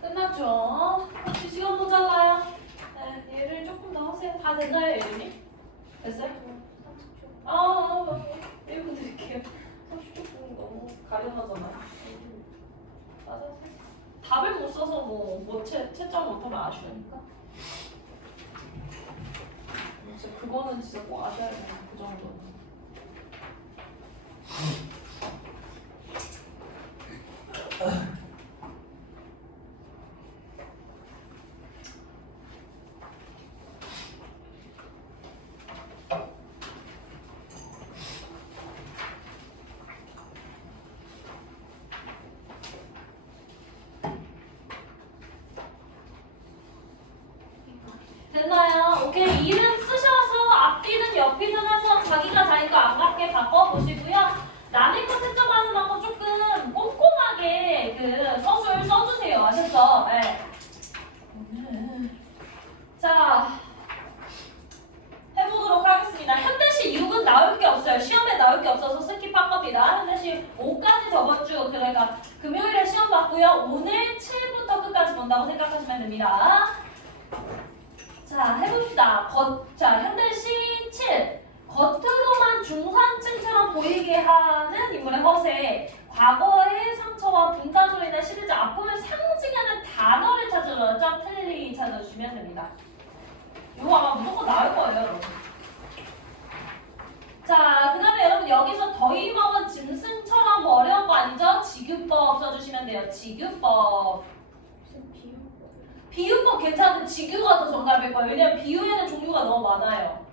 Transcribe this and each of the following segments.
끝났죠? 혹시 시간 모자라요? 네, 얘를 조금 더 하세요. 다 됐나요, 예림이? 됐어요? 1분 드릴게요. 30분 너무 가련하잖아요. 맞아. 답을 못 써서 채점 못하면 아쉬우니까. 진짜 그거는 진짜 꼭 아셔야 돼요. 그 정도는. 됐나요? 오케이. 이름 쓰셔서 앞뒤든 옆뒤든 해서 자기가 자기 거 안 갖게 바꿔보시고요. 남의 거 채점하는 방법 조금 꼼꼼하게 그 서술 써주세요. 아셨죠? 네. 자, 해보도록 하겠습니다. 현대시 6은 나올 게 없어요. 시험에 나올 게 없어서 스킵한 겁니다. 현대시 5까지 저번 주 그러니까 금요일에 시험 봤고요. 오늘 7부터 끝까지 본다고 생각하시면 됩니다. 자, 해봅시다. 자, 현대시 7. 겉으로만 중산층처럼 보이게 하는 인물의 허세. 과거의 상처와 분단으로 인해 시대적 아픔을 상징하는 단어를 찾아줬죠. 틀리 찾아주시면 됩니다. 이거 아마 무조건 나올 거예요, 여러분. 자, 그 다음에 여러분 여기서 더위 먹은 짐승처럼 뭐 어려운 거 아니죠? 지규법 써주시면 돼요. 지규법. 비유법 괜찮은데 지규가 더 정답일 거예요. 왜냐면 비유에는 종류가 너무 많아요.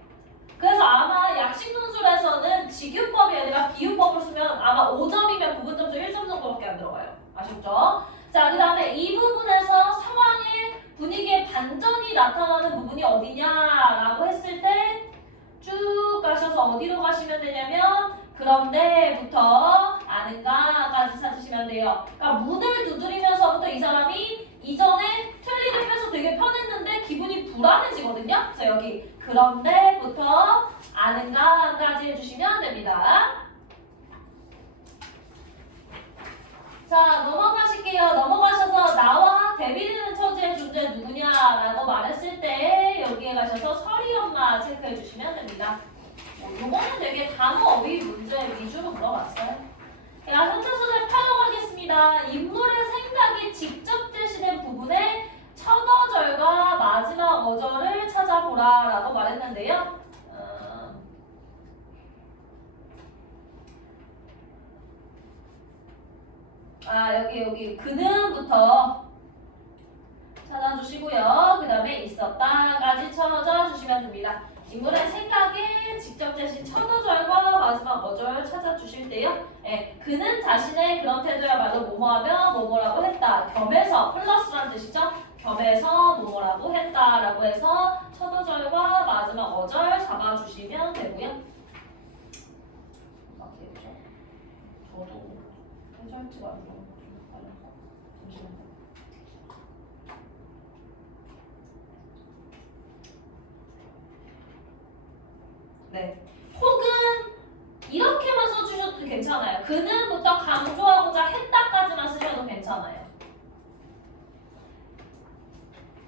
그래서 아마 약식문술에서는 지규법이 아니라 비유법을 쓰면 아마 5점이면 부분점수 1점 정도밖에 안 들어가요. 아셨죠? 자, 그 다음에 이 부분에서 상황의 분위기의 반전이 나타나는 부분이 어디냐라고 했을 때 쭉 가셔서 어디로 가시면 되냐면 그런데부터 아는가까지 찾으시면 돼요. 그러니까 문을 두드리면서부터 이 사람이 이전에 틀리를 빼서 되게 편했는데 기분이 불안해지거든요. 그래서 여기 그런데부터 아는가까지 해주시면 됩니다. 자, 넘어가실게요. 넘어가셔서 나와 대비되는 처지의 존재 누구냐라고 말했을 때 여기에 가셔서 설이 엄마 체크해 주시면 됩니다. 요거는 되게 단어 어휘 문제 위주로 물어봤어요. 자, 현재 소절 펴나가겠습니다. 인물의 생각이 직접 제시된 부분에 첫 어절과 마지막 어절을 찾아보라 라고 말했는데요. 여기 그는부터 찾아주시고요. 그 다음에 있었다까지 찾아주시면 됩니다. 인물의 생각에 직접 제시 첫 어절과 마지막 어절 찾아주실 때요. 그는 자신의 그런 태도야말로 뭐뭐하며 뭐뭐라고 했다. 겸해서 플러스란 뜻이죠. 겸해서 뭐뭐라고 했다라고 해서 첫 어절과 마지막 어절 잡아주시면 되고요. 저도 해설지가 안 나와요. 잠시만요. 네. 혹은 이렇게만 써주셔도 괜찮아요. 그는부터 강조하고자 했다까지만 쓰셔도 괜찮아요.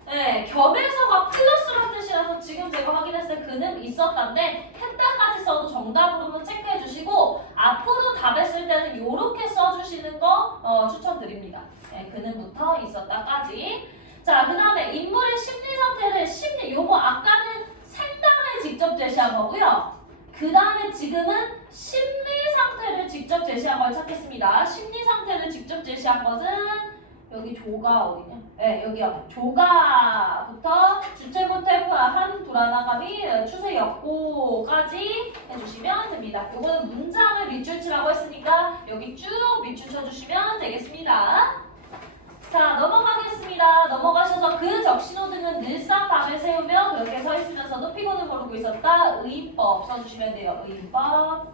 네, 겸해서가 플러스란 뜻이라서 지금 제가 확인했을 때 그는 있었다인데 했다까지 써도 정답으로는 체크해 주시고 써주시는 거 추천드립니다. 네, 그는부터 있었다까지. 자, 그 다음에 인물의 심리 상태를 요거 아까는 생당을 직접 제시한 거고요. 그 다음에 지금은 심리 상태를 직접 제시한 걸 찾겠습니다. 심리 상태를 직접 제시한 것은 여기 조가 어디냐? 네, 여기요. 조가부터 주체 모태파 한 불안함감이 추세 였고까지 해주시면 됩니다. 요거는 문장을 밑줄 치라고 했으니까 여기 쭉 밑줄 쳐주시면 되겠습니다. 자, 넘어가겠습니다. 넘어가셔서 그 적신호등은 늘상 밤을 새우며 그렇게 서 있으면서도 피곤을 모르고 있었다. 의인법 써주시면 돼요. 의인법.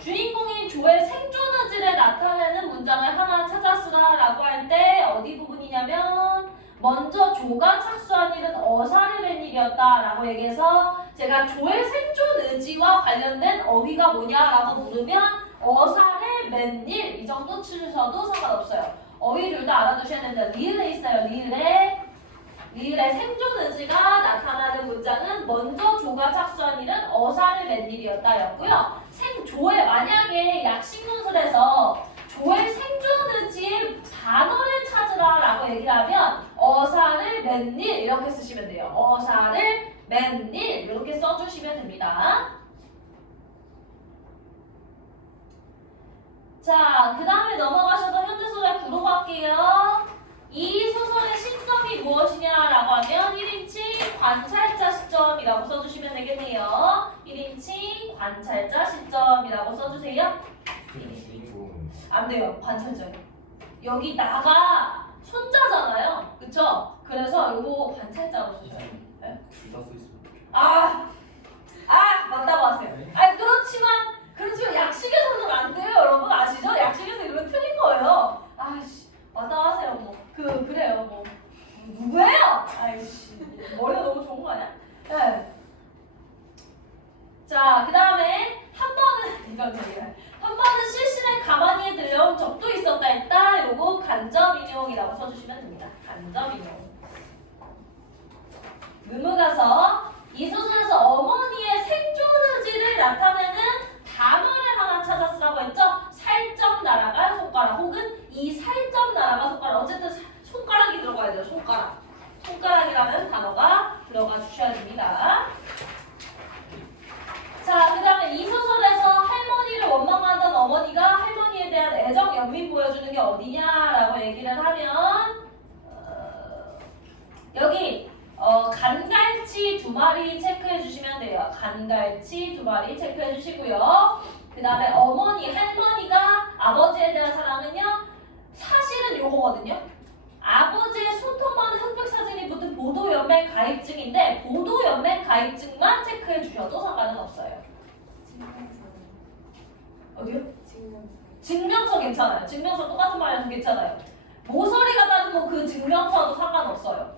주인공인 조의 생존 의지를 나타내는 문장을 하나 찾아쓰라 라고 할 때 어디 부분이냐면 먼저 조가 착수한 일은 어사를 낸 일이었다 라고 얘기해서 제가 조의 생존 의지와 관련된 어휘가 뭐냐라고 물으면 어사를 맨 일 이 정도 치셔도 상관없어요. 어휘 둘 다 알아두셔야 됩니다. 리을에 있어요. 리을에 생존 의지가 나타나는 문장은 먼저 조가 착수한 일은 어사를 맨 일이었다 였고요. 조의 만약에 약식문술에서 조의 생존 의지의 단어를 찾으라 라고 얘기를 하면 어사를 맨 일 이렇게 쓰시면 돼요. 어사를 맨 일 이렇게 써주시면 됩니다. 자, 그 다음에 넘어가셔서 현대소설 구로 갈게요. 이 소설의 시점이 무엇이냐라고 하면 1인칭 관찰자 시점이라고 써주시면 되겠네요. 1인칭 관찰자 시점이라고 써주세요. 안 돼요. 관찰자요. 여기 나가 손자잖아요. 그쵸? 그래서 요거 관찰자로 써주셔야 돼요. 네? 둘 다 써있으면 맞다고 하세요. 그렇지만 약식에서는 안 돼요. 여러분 아시죠? 약식에서 이러면 틀린 거예요. 맞다고 하세요. 그래요. 누구예요? 머리가 너무 좋은 거 아니야? 네. 자, 그 다음에 한 번은 실신에 가만히 들려온 적도 있었다 했다. 요거 간접 인용이라고 써주시면 됩니다. 간접 인용. 의무가서 이 소설에서 어머니의 생존 의지를 나타내는 단어를 하나 찾았으라고 했죠? 살점 날아갈 손가락 혹은 이 살점 날아갈 손가락. 어쨌든 손가락이 들어가야 돼요. 손가락이라는 단어가 들어가 주셔야 됩니다. 자, 그 다음에 이 소설에서 할머니를 원망하던 어머니가 할머니에 대한 애정 연민 보여주는 게 어디냐라고 얘기를 하면 여기 간갈치 2마리 체크해 주시면 돼요. 간갈치 2마리 체크해 주시고요. 그 다음에 할머니가 아버지에 대한 사랑은요. 사실은 요거거든요. 아버지의 손톱만 흑백 사진이 붙은 보도연맹 가입증인데 보도연맹 가입증만 체크해 주셔도 상관은 없어요. 어디요? 증명서 괜찮아요. 증명서 똑같은 말이라서 괜찮아요. 모서리가 다른 그 증명서도 상관없어요.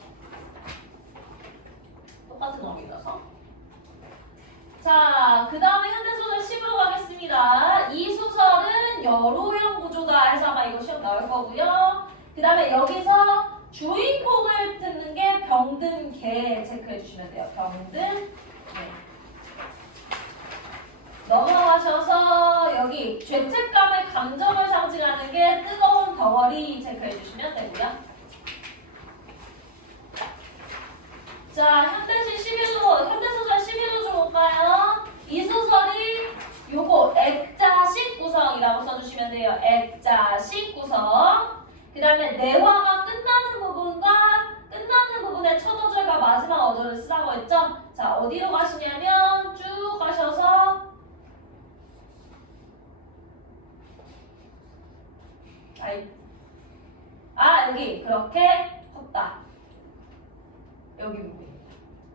똑같은 어휘라서. 자, 그 다음에 현대소설 10으로 가겠습니다. 이 소설은 여로형 구조다 해서 아마 이거 시험 나올 거고요. 그 다음에 여기서 주인공을 듣는 게 병든 개 체크해 주시면 돼요. 병든 개. 넘어가셔서 여기 죄책감의 감정을 상징하는 게 뜨거운 덩어리 체크해 주시면 되고요. 자, 현대소설 11호 좀 볼까요? 이 소설이 요거 액자식 구성이라고 써주시면 돼요. 액자식 구성. 그 다음에 내화가 끝나는 부분의 첫 어절과 마지막 어절을 쓰라고 했죠? 자, 어디로 가시냐면 쭉 가셔서 여기 그렇게 컸다. 여기 부분입니다.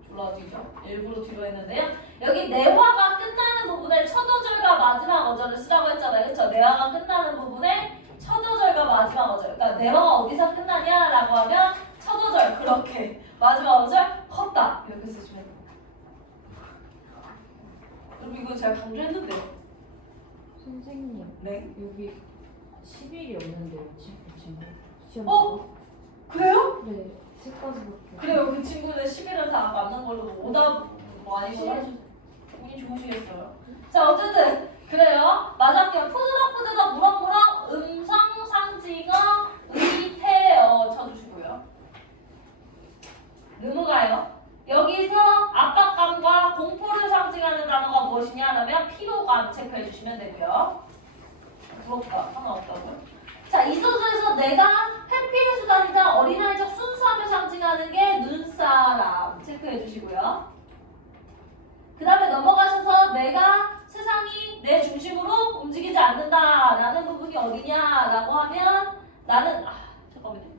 졸라 뒤죠? 일부러 뒤로 했는데요. 여기 내화가 끝나는 부분의 첫 어절과 마지막 어절을 쓰라고 했잖아요. 그렇죠? 내화가 끝나는 부분에 첫 어절과 마지막 어절. 그러니까 내화가 어디서 끝나냐라고 하면 첫 어절 그렇게 마지막 어절 컸다 이렇게 쓰시면 됩니다. 여러분 이거 제가 강조했는데요. 선생님, 네. 여기 10일이 없는데요, 지금 시험. 그래요? 네, 10까지밖에. 그래요. 그 친구는 10일은 다 맞는 걸로 오답 아니고 운이 좋으시겠어요. 자, 어쨌든 그래요. 맞을게요. 푸드덕 무럭무럭 음성 상징어 의태어 쳐주시고요. 넘어가요. 여기서 압박감과 공포를 상징하는 단어가 무엇이냐 하면 피로감 체크해 주시면 되고요. 부럽다. 상관없다고요. 자, 이 소설에서 내가 회피의 수단이자 어린아이적 순수함을 상징하는 게 눈사람 체크해 주시고요. 그 다음에 넘어가셔서 내가 세상이 내 중심으로 움직이지 않는다라는 부분이 어디냐라고 하면 나는 잠깐만요.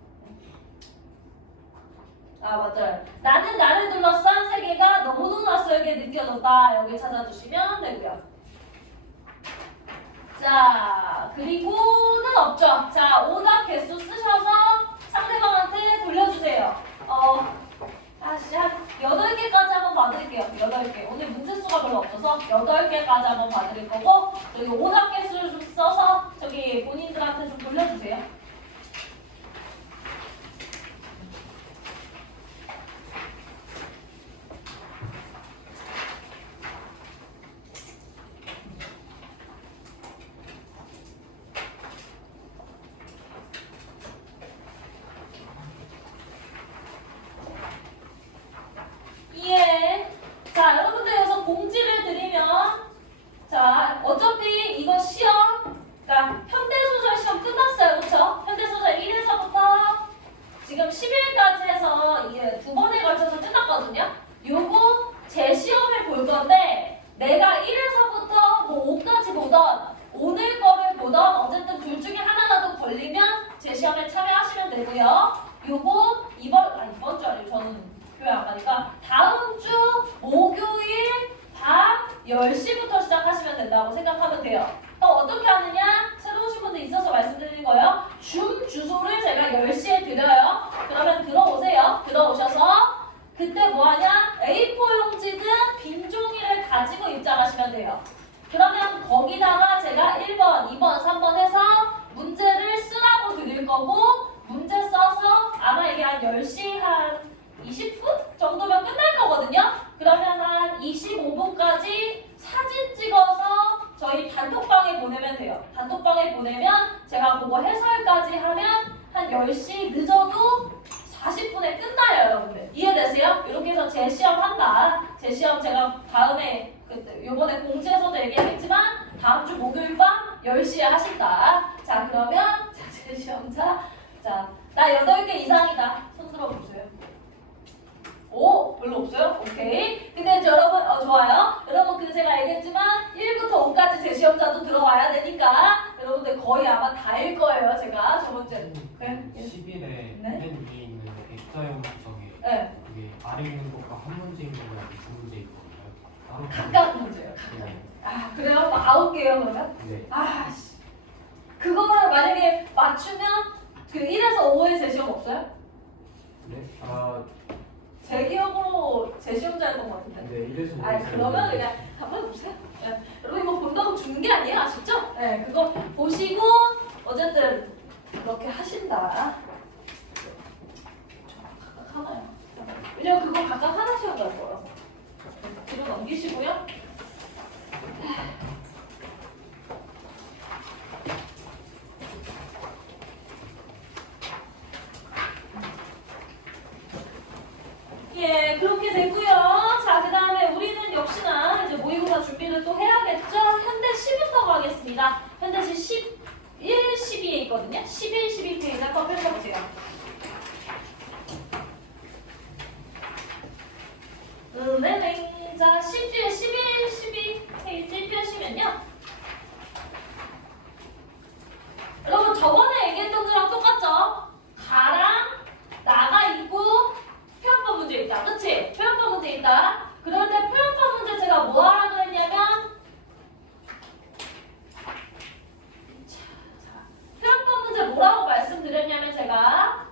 맞아요. 나는 나를 둘러싼 세계가 너무도 낯설게 느껴졌다. 여기 찾아주시면 되고요. 자, 그리고는 없죠. 자, 오답 개수 쓰셔서 상대방한테 돌려주세요. 한 8개까지 한번 봐드릴게요. 8개. 오늘 문제 수가 별로 없어서 8개까지 한번 봐드릴 거고, 저기 오답 개수를 좀 써서 저기 본인들한테 좀 돌려주세요. 자, 여러분들 여기서 공지를 드리면, 자, 어차피 이거 시험, 그러니까 현대소설 시험 끝났어요. 그쵸? 현대소설 1에서부터 지금 10일까지 해서 이게 2번에 걸쳐서 끝났거든요. 요거 제 시험을 볼 건데, 내가 1에서부터 뭐 5까지 보던, 오늘 거를 보던, 어쨌든 둘 중에 하나라도 걸리면 제 시험에 참여하시면 되고요. 요거 이번 주 아니고 저는 교회 안 가니까 다음 주 목요일 밤 10시부터 시작하시면 된다고 생각하면 돼요. 어떻게 하느냐? 새로 오신 분들 있어서 말씀드리는 거예요. 줌 주소를 제가 10시에 드려요. 그러면 들어오세요. 들어오셔서 그때 뭐하냐? A4 용지든 빈 종이를 가지고 입장하시면 돼요. 그러면 거기다가 제가 1번, 2번, 3번 해서 문제를 쓰라고 드릴 거고, 문제 써서 아마 이게 한 10시 한 20분 정도면 끝날 거거든요. 그러면 한 25분까지 사진 찍어서 저희 단톡방에 보내면 돼요. 단톡방에 보내면 제가 그거 해설까지 하면 한 10시 늦어도 40분에 끝나요, 여러분들. 이해되세요? 이렇게 해서 제 시험 한다. 제 시험 제가 다음에 요번에 공지에서도 얘기했지만 다음 주 목요일 밤 10시에 하신다. 자, 그러면 제 시험자 자, 나 8개 이상이다. 손 들어보세요. 오, 별로 없어요? 오케이. 근데 여러분, 좋아요. 여러분, 근데 제가 얘기했지만 1부터 5까지 제 시험자도 들어와야 되니까 여러분들 거의 아마 다일 거예요, 제가 저번 주에. 네? 10일에 네? 맨 위에 있는 액자형 구성에 네. 그게 아래 있는 것과 한 문제인 거랑 두 문제 있거든요. 따로 각각 문제예요. 네. 그래요? 9개요, 그러면? 네. 씨. 그거를 만약에 맞추면 그 1에서 5에 제 시험 없어요? 네? 제 기억으로 제 시험자였던 것 같은데. 네, 이래서 그러면 그냥 한번 보세요. 네. 여러분 이거 본다고 주는 게 아니에요, 아시죠? 네, 그거 보시고 어쨌든 그렇게 하신다. 각각 하나요. 왜냐면 그거 각각 하나씩 할 거라서. 뒤로 넘기시고요. 예, 그렇게 되고요. 자, 그 다음에 우리는 역시나 이제 모의고사 준비를 또 해야겠죠. 현대 시부터 가겠습니다. 현대시 11, 12에 있거든요. 11, 12페이지 한번 펼쳐보세요. 자, 10주에 11, 12페이지 펴시면요. 여러분 저번에 얘기했던 거랑 똑같죠? 가랑 나가 있고 표현법 문제 있다. 그치? 표현법 문제 있다. 그럴 때 표현법 문제 제가 뭐 하라고 했냐면 표현법 문제 뭐라고 말씀드렸냐면 제가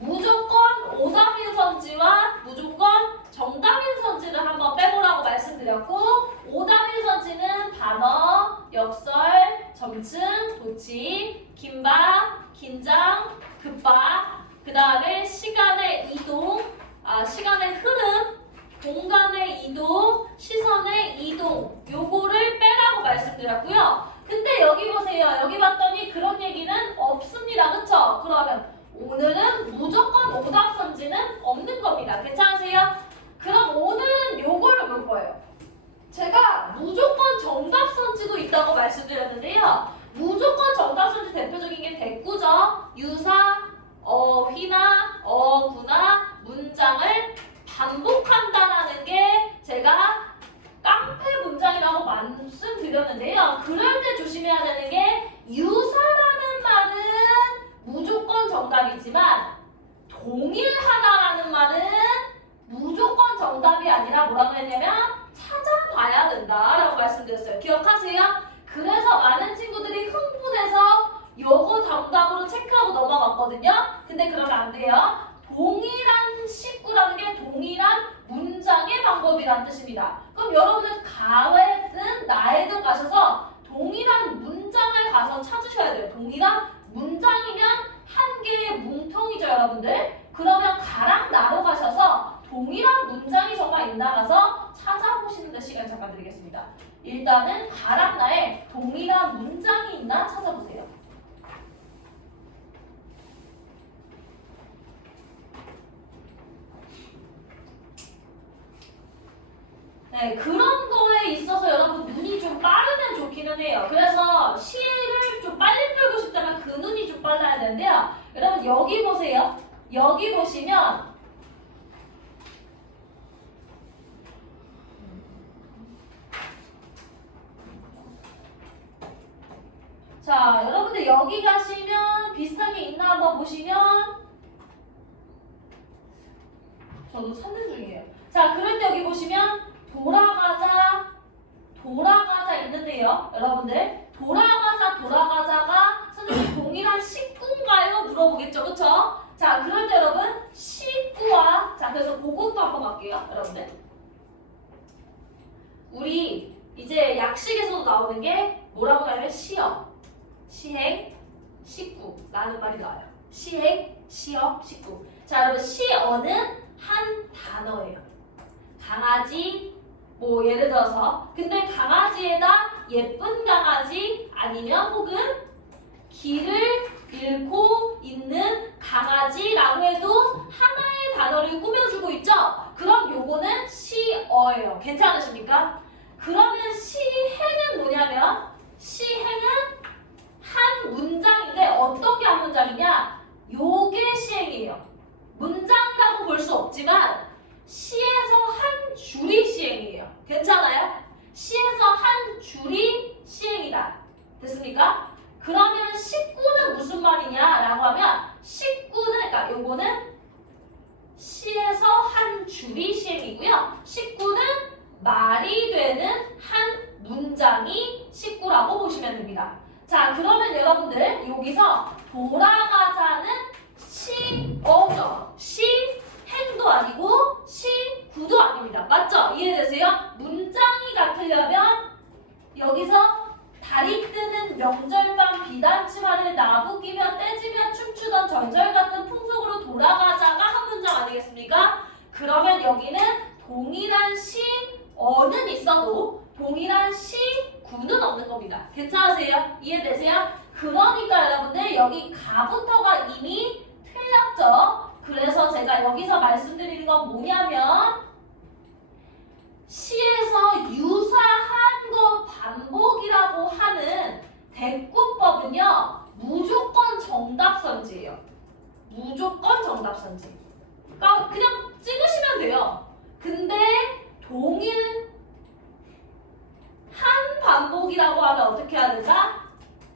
무조건 오답인 선지와 무조건 정답인 선지를 한번 빼보라고 말씀드렸고, 오답인 선지는 단어, 역설, 점층, 도치, 긴박, 긴장, 급박, 그 다음에 시간의 이동, 시간의 흐름, 공간의 이동, 시선의 이동 요거를 빼라고 말씀드렸고요. 근데 여기 보세요. 여기 봤더니 그런 얘기는 없습니다. 그쵸? 그러면 오늘은 무조건 오답선지는 없는 겁니다. 괜찮으세요? 그럼 오늘은 요거를 볼 거예요. 제가 무조건 정답선지도 있다고 말씀드렸는데요. 무조건 정답선지 대표적인 게 대꾸죠. 유사, 어휘나 어구나 문장을 반복한다라는 게 제가 깡패 문장이라고 말씀드렸는데요. 그럴 때 조심해야 되는 게 유사라는 말은 무조건 정답이지만 동일하다라는 말은 무조건 정답이 아니라 뭐라고 했냐면 찾아봐야 된다라고 말씀드렸어요. 기억하세요? 그래서 많은 친구들이 흥분해서 요거 정답으로 체크하고 넘어갔거든요. 근데 그러면 안 돼요. 동일한 식구라는 게 동일한 문장의 방법이라는 뜻입니다. 그럼 여러분은 가에든 나에든 가셔서 동일한 문장을 가서 찾으셔야 돼요. 동일한 문장이면 한 개의 뭉텅이죠, 여러분들. 그러면 가랑 나로 가셔서 동일한 문장이 정말 있나 가서 찾아보시는 데 시간 잠깐 드리겠습니다. 일단은 가랑 나에 동일한 문장이 있나 찾아보세요. 네, 그런 거에 있어서 여러분 눈이 좀 빠르면 좋기는 해요. 그래서 시를 좀 빨리 풀고 싶다면 그 눈이 좀 빨라야 되는데요. 여러분 여기 보세요. 여기 보시면 자, 여러분들 여기 가시면 비슷한 게 있나 한번 보시면 저도 찾는 중이에요. 자, 그럴 때 여기 보시면 돌아가자 있는데요. 여러분들 돌아가자가 선생님 동일한 식구인가요? 물어보겠죠. 그쵸? 자, 그럴 때 여러분 식구와 자, 그래서 그것도 한번 갈게요. 여러분들 우리 이제 약식에서도 나오는 게 뭐라고 하냐면 시업, 시행, 식구라는 말이 나와요. 시행, 시업, 식구. 자, 여러분 시어는 한 단어예요. 강아지, 뭐 예를 들어서 근데 강아지에다 예쁜 강아지 아니면 혹은 길을 잃고 있는 강아지라고 해도 하나의 단어를 꾸며주고 있죠? 그럼 요거는 시어예요. 괜찮으십니까? 그러면 시행은 뭐냐면 시행은 한 문장인데 어떤 게 한 문장이냐? 요게 시행이에요. 문장이라고 볼 수 없지만 시에서 한 줄이 시행이에요. 괜찮아요? 시에서 한 줄이 시행이다. 됐습니까? 그러면 식구는 무슨 말이냐라고 하면 식구는 그러니까 요거는 시에서 한 줄이 시행이고요. 식구는 말이 되는 한 문장이 식구라고 보시면 됩니다. 자, 그러면 여러분들 여기서 돌아가자는 시어죠. 시행도 아니고 시구도 아닙니다. 맞죠? 이해되세요? 문장이 같으려면 여기서 달이 뜨는 명절밤 비단치마를 나부끼며 떼지며 춤추던 전절 같은 풍속으로 돌아가자가 한 문장 아니겠습니까? 그러면 여기는 동일한 시어는 있어도 동일한 시구는 없는 겁니다. 괜찮으세요? 이해되세요? 그러니까 여러분들 여기 가부터가 이미 틀렸죠? 그래서 제가 여기서 말씀드리는 건 뭐냐면 시에서 유사한 거 반복이라고 하는 대꾸법은요 무조건 정답선지예요. 무조건 정답선지. 그러니까 그냥 찍으시면 돼요. 근데 동일 한 반복이라고 하면 어떻게 해야 된다?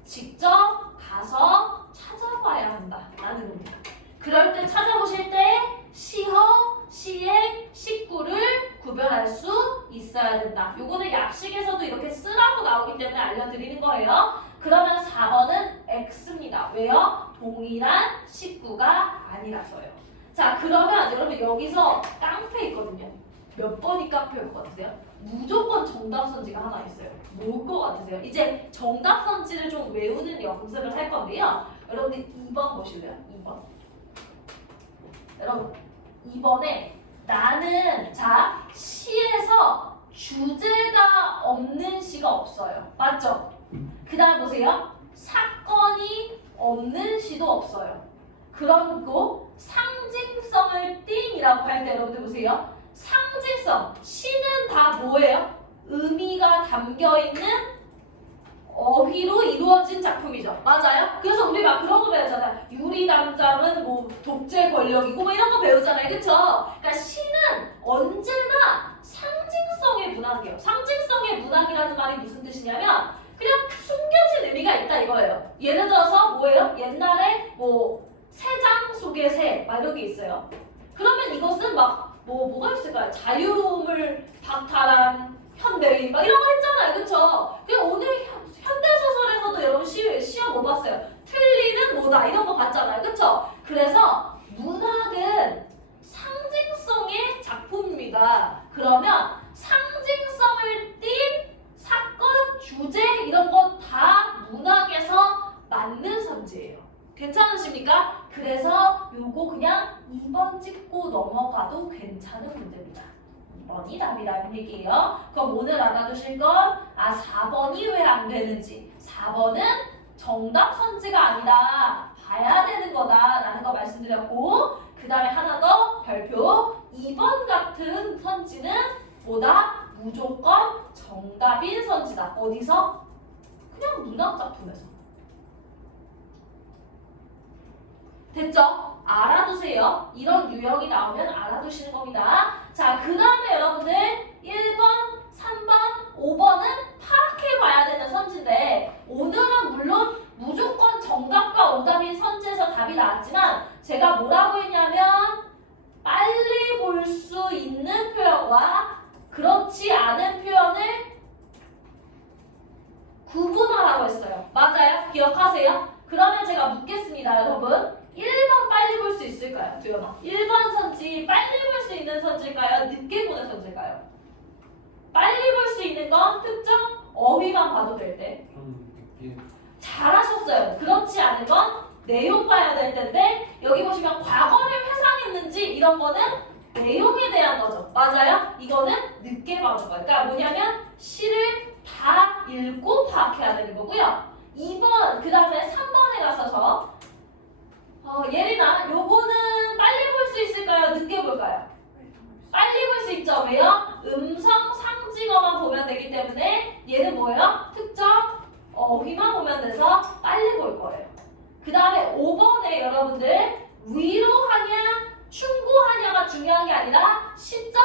직접 가서 찾아봐야 한다라는 겁니다. 그럴 때 찾아보실 때 시어, 시행, 식구를 구별할 수 있어야 된다. 요거는 약식에서도 이렇게 쓰라고 나오기 때문에 알려드리는 거예요. 그러면 4번은 X입니다. 왜요? 동일한 식구가 아니라서요. 자, 그러면 여러분 여기서 깡패 있거든요. 몇 번이 깡패일 것 같으세요? 무조건 정답선지가 하나 있어요. 뭘 것 같으세요? 이제 정답선지를 좀 외우는 연습을 할 건데요. 여러분들 2번 보실래요? 2번. 여러분 2번에 나는 자 시에서 보세요. 사건이 없는 시도 없어요. 그리고 상징성을 띵이라고 할 때 여러분들 보세요. 상징성, 시는 다 뭐예요? 의미가 담겨있는 어휘로 이루어진 작품이죠. 맞아요? 그래서 우리 막 그런 거 배우잖아요. 유리담장은 뭐 독재 권력이고 뭐 이런 거 배우잖아요. 그쵸? 그러니까 시는 언제나 상징성의 문학이에요. 상징성의 문학이라는 말이 무슨 뜻이냐면 그냥 숨겨진 의미가 있다 이거예요. 예를 들어서 뭐예요? 옛날에 뭐 새장 속의 새 막 이런 게 있어요. 그러면 이것은 막 뭐가 있을까요? 자유로움을 박탈한 현대인 막 이런 거 했잖아요. 그쵸? 그냥 오늘 현대소설에서도 여러분 시험 뭐 봤어요? 틀리는 뭐다 이런 거 봤잖아요. 그쵸? 그래서 문학은 상징성의 작품입니다. 그러면 상징성을 띈 사건, 주제 이런 거 다 문학에서 맞는 선지예요. 괜찮으십니까? 그래서 요거 그냥 2번 찍고 넘어가도 괜찮은 문제입니다. 2번이 답이라는 얘기예요. 그럼 오늘 알아두실 건 4번이 왜 안 되는지 4번은 정답 선지가 아니라 봐야 되는 거다라는 거 말씀드렸고 그 다음에 하나 더 별표 2번 같은 선지는 뭐다? 무조건 정답인 선지다. 어디서? 그냥 문학작품에서. 됐죠? 알아두세요. 이런 유형이 나오면 알아두시는 겁니다. 자, 그 다음에 여러분들 1번, 3번, 5번은 파악해봐야 되는 선지인데 오늘은 물론 무조건 정답과 오답인 선지에서 답이 나왔지만 제가 뭐라고 했냐면 빨리 볼 수 있는 표현과 그렇지 않은 표현을 구분하라고 했어요. 맞아요? 기억하세요? 그러면 제가 묻겠습니다, 여러분. 1번 빨리 볼 수 있을까요? 두현아. 1번 선지 빨리 볼 수 있는 선지일까요? 늦게 보는 선지일까요? 빨리 볼 수 있는 건 특정 어휘만 봐도 될 때. 좀 늦게. 잘하셨어요. 그렇지 않은 건 내용 봐야 될 텐데 여기 보시면 과거를 회상했는지 이런 거는 내용에 대한 거죠. 맞아요? 이거는 늦게 봐는 거예요. 그러니까 뭐냐면 시를 다 읽고 파악해야 되는 거고요. 2번, 그 다음에 3번에 가서서 예린아, 요거는 빨리 볼 수 있을까요? 늦게 볼까요? 빨리 볼 수 있죠. 왜요? 음성 상징어만 보면 되기 때문에 얘는 뭐예요? 특정 어휘만 보면 돼서 빨리 볼 거예요. 그 다음에 5번에 여러분들 위로하냐 충고하냐가 중요한 게 아니라 시적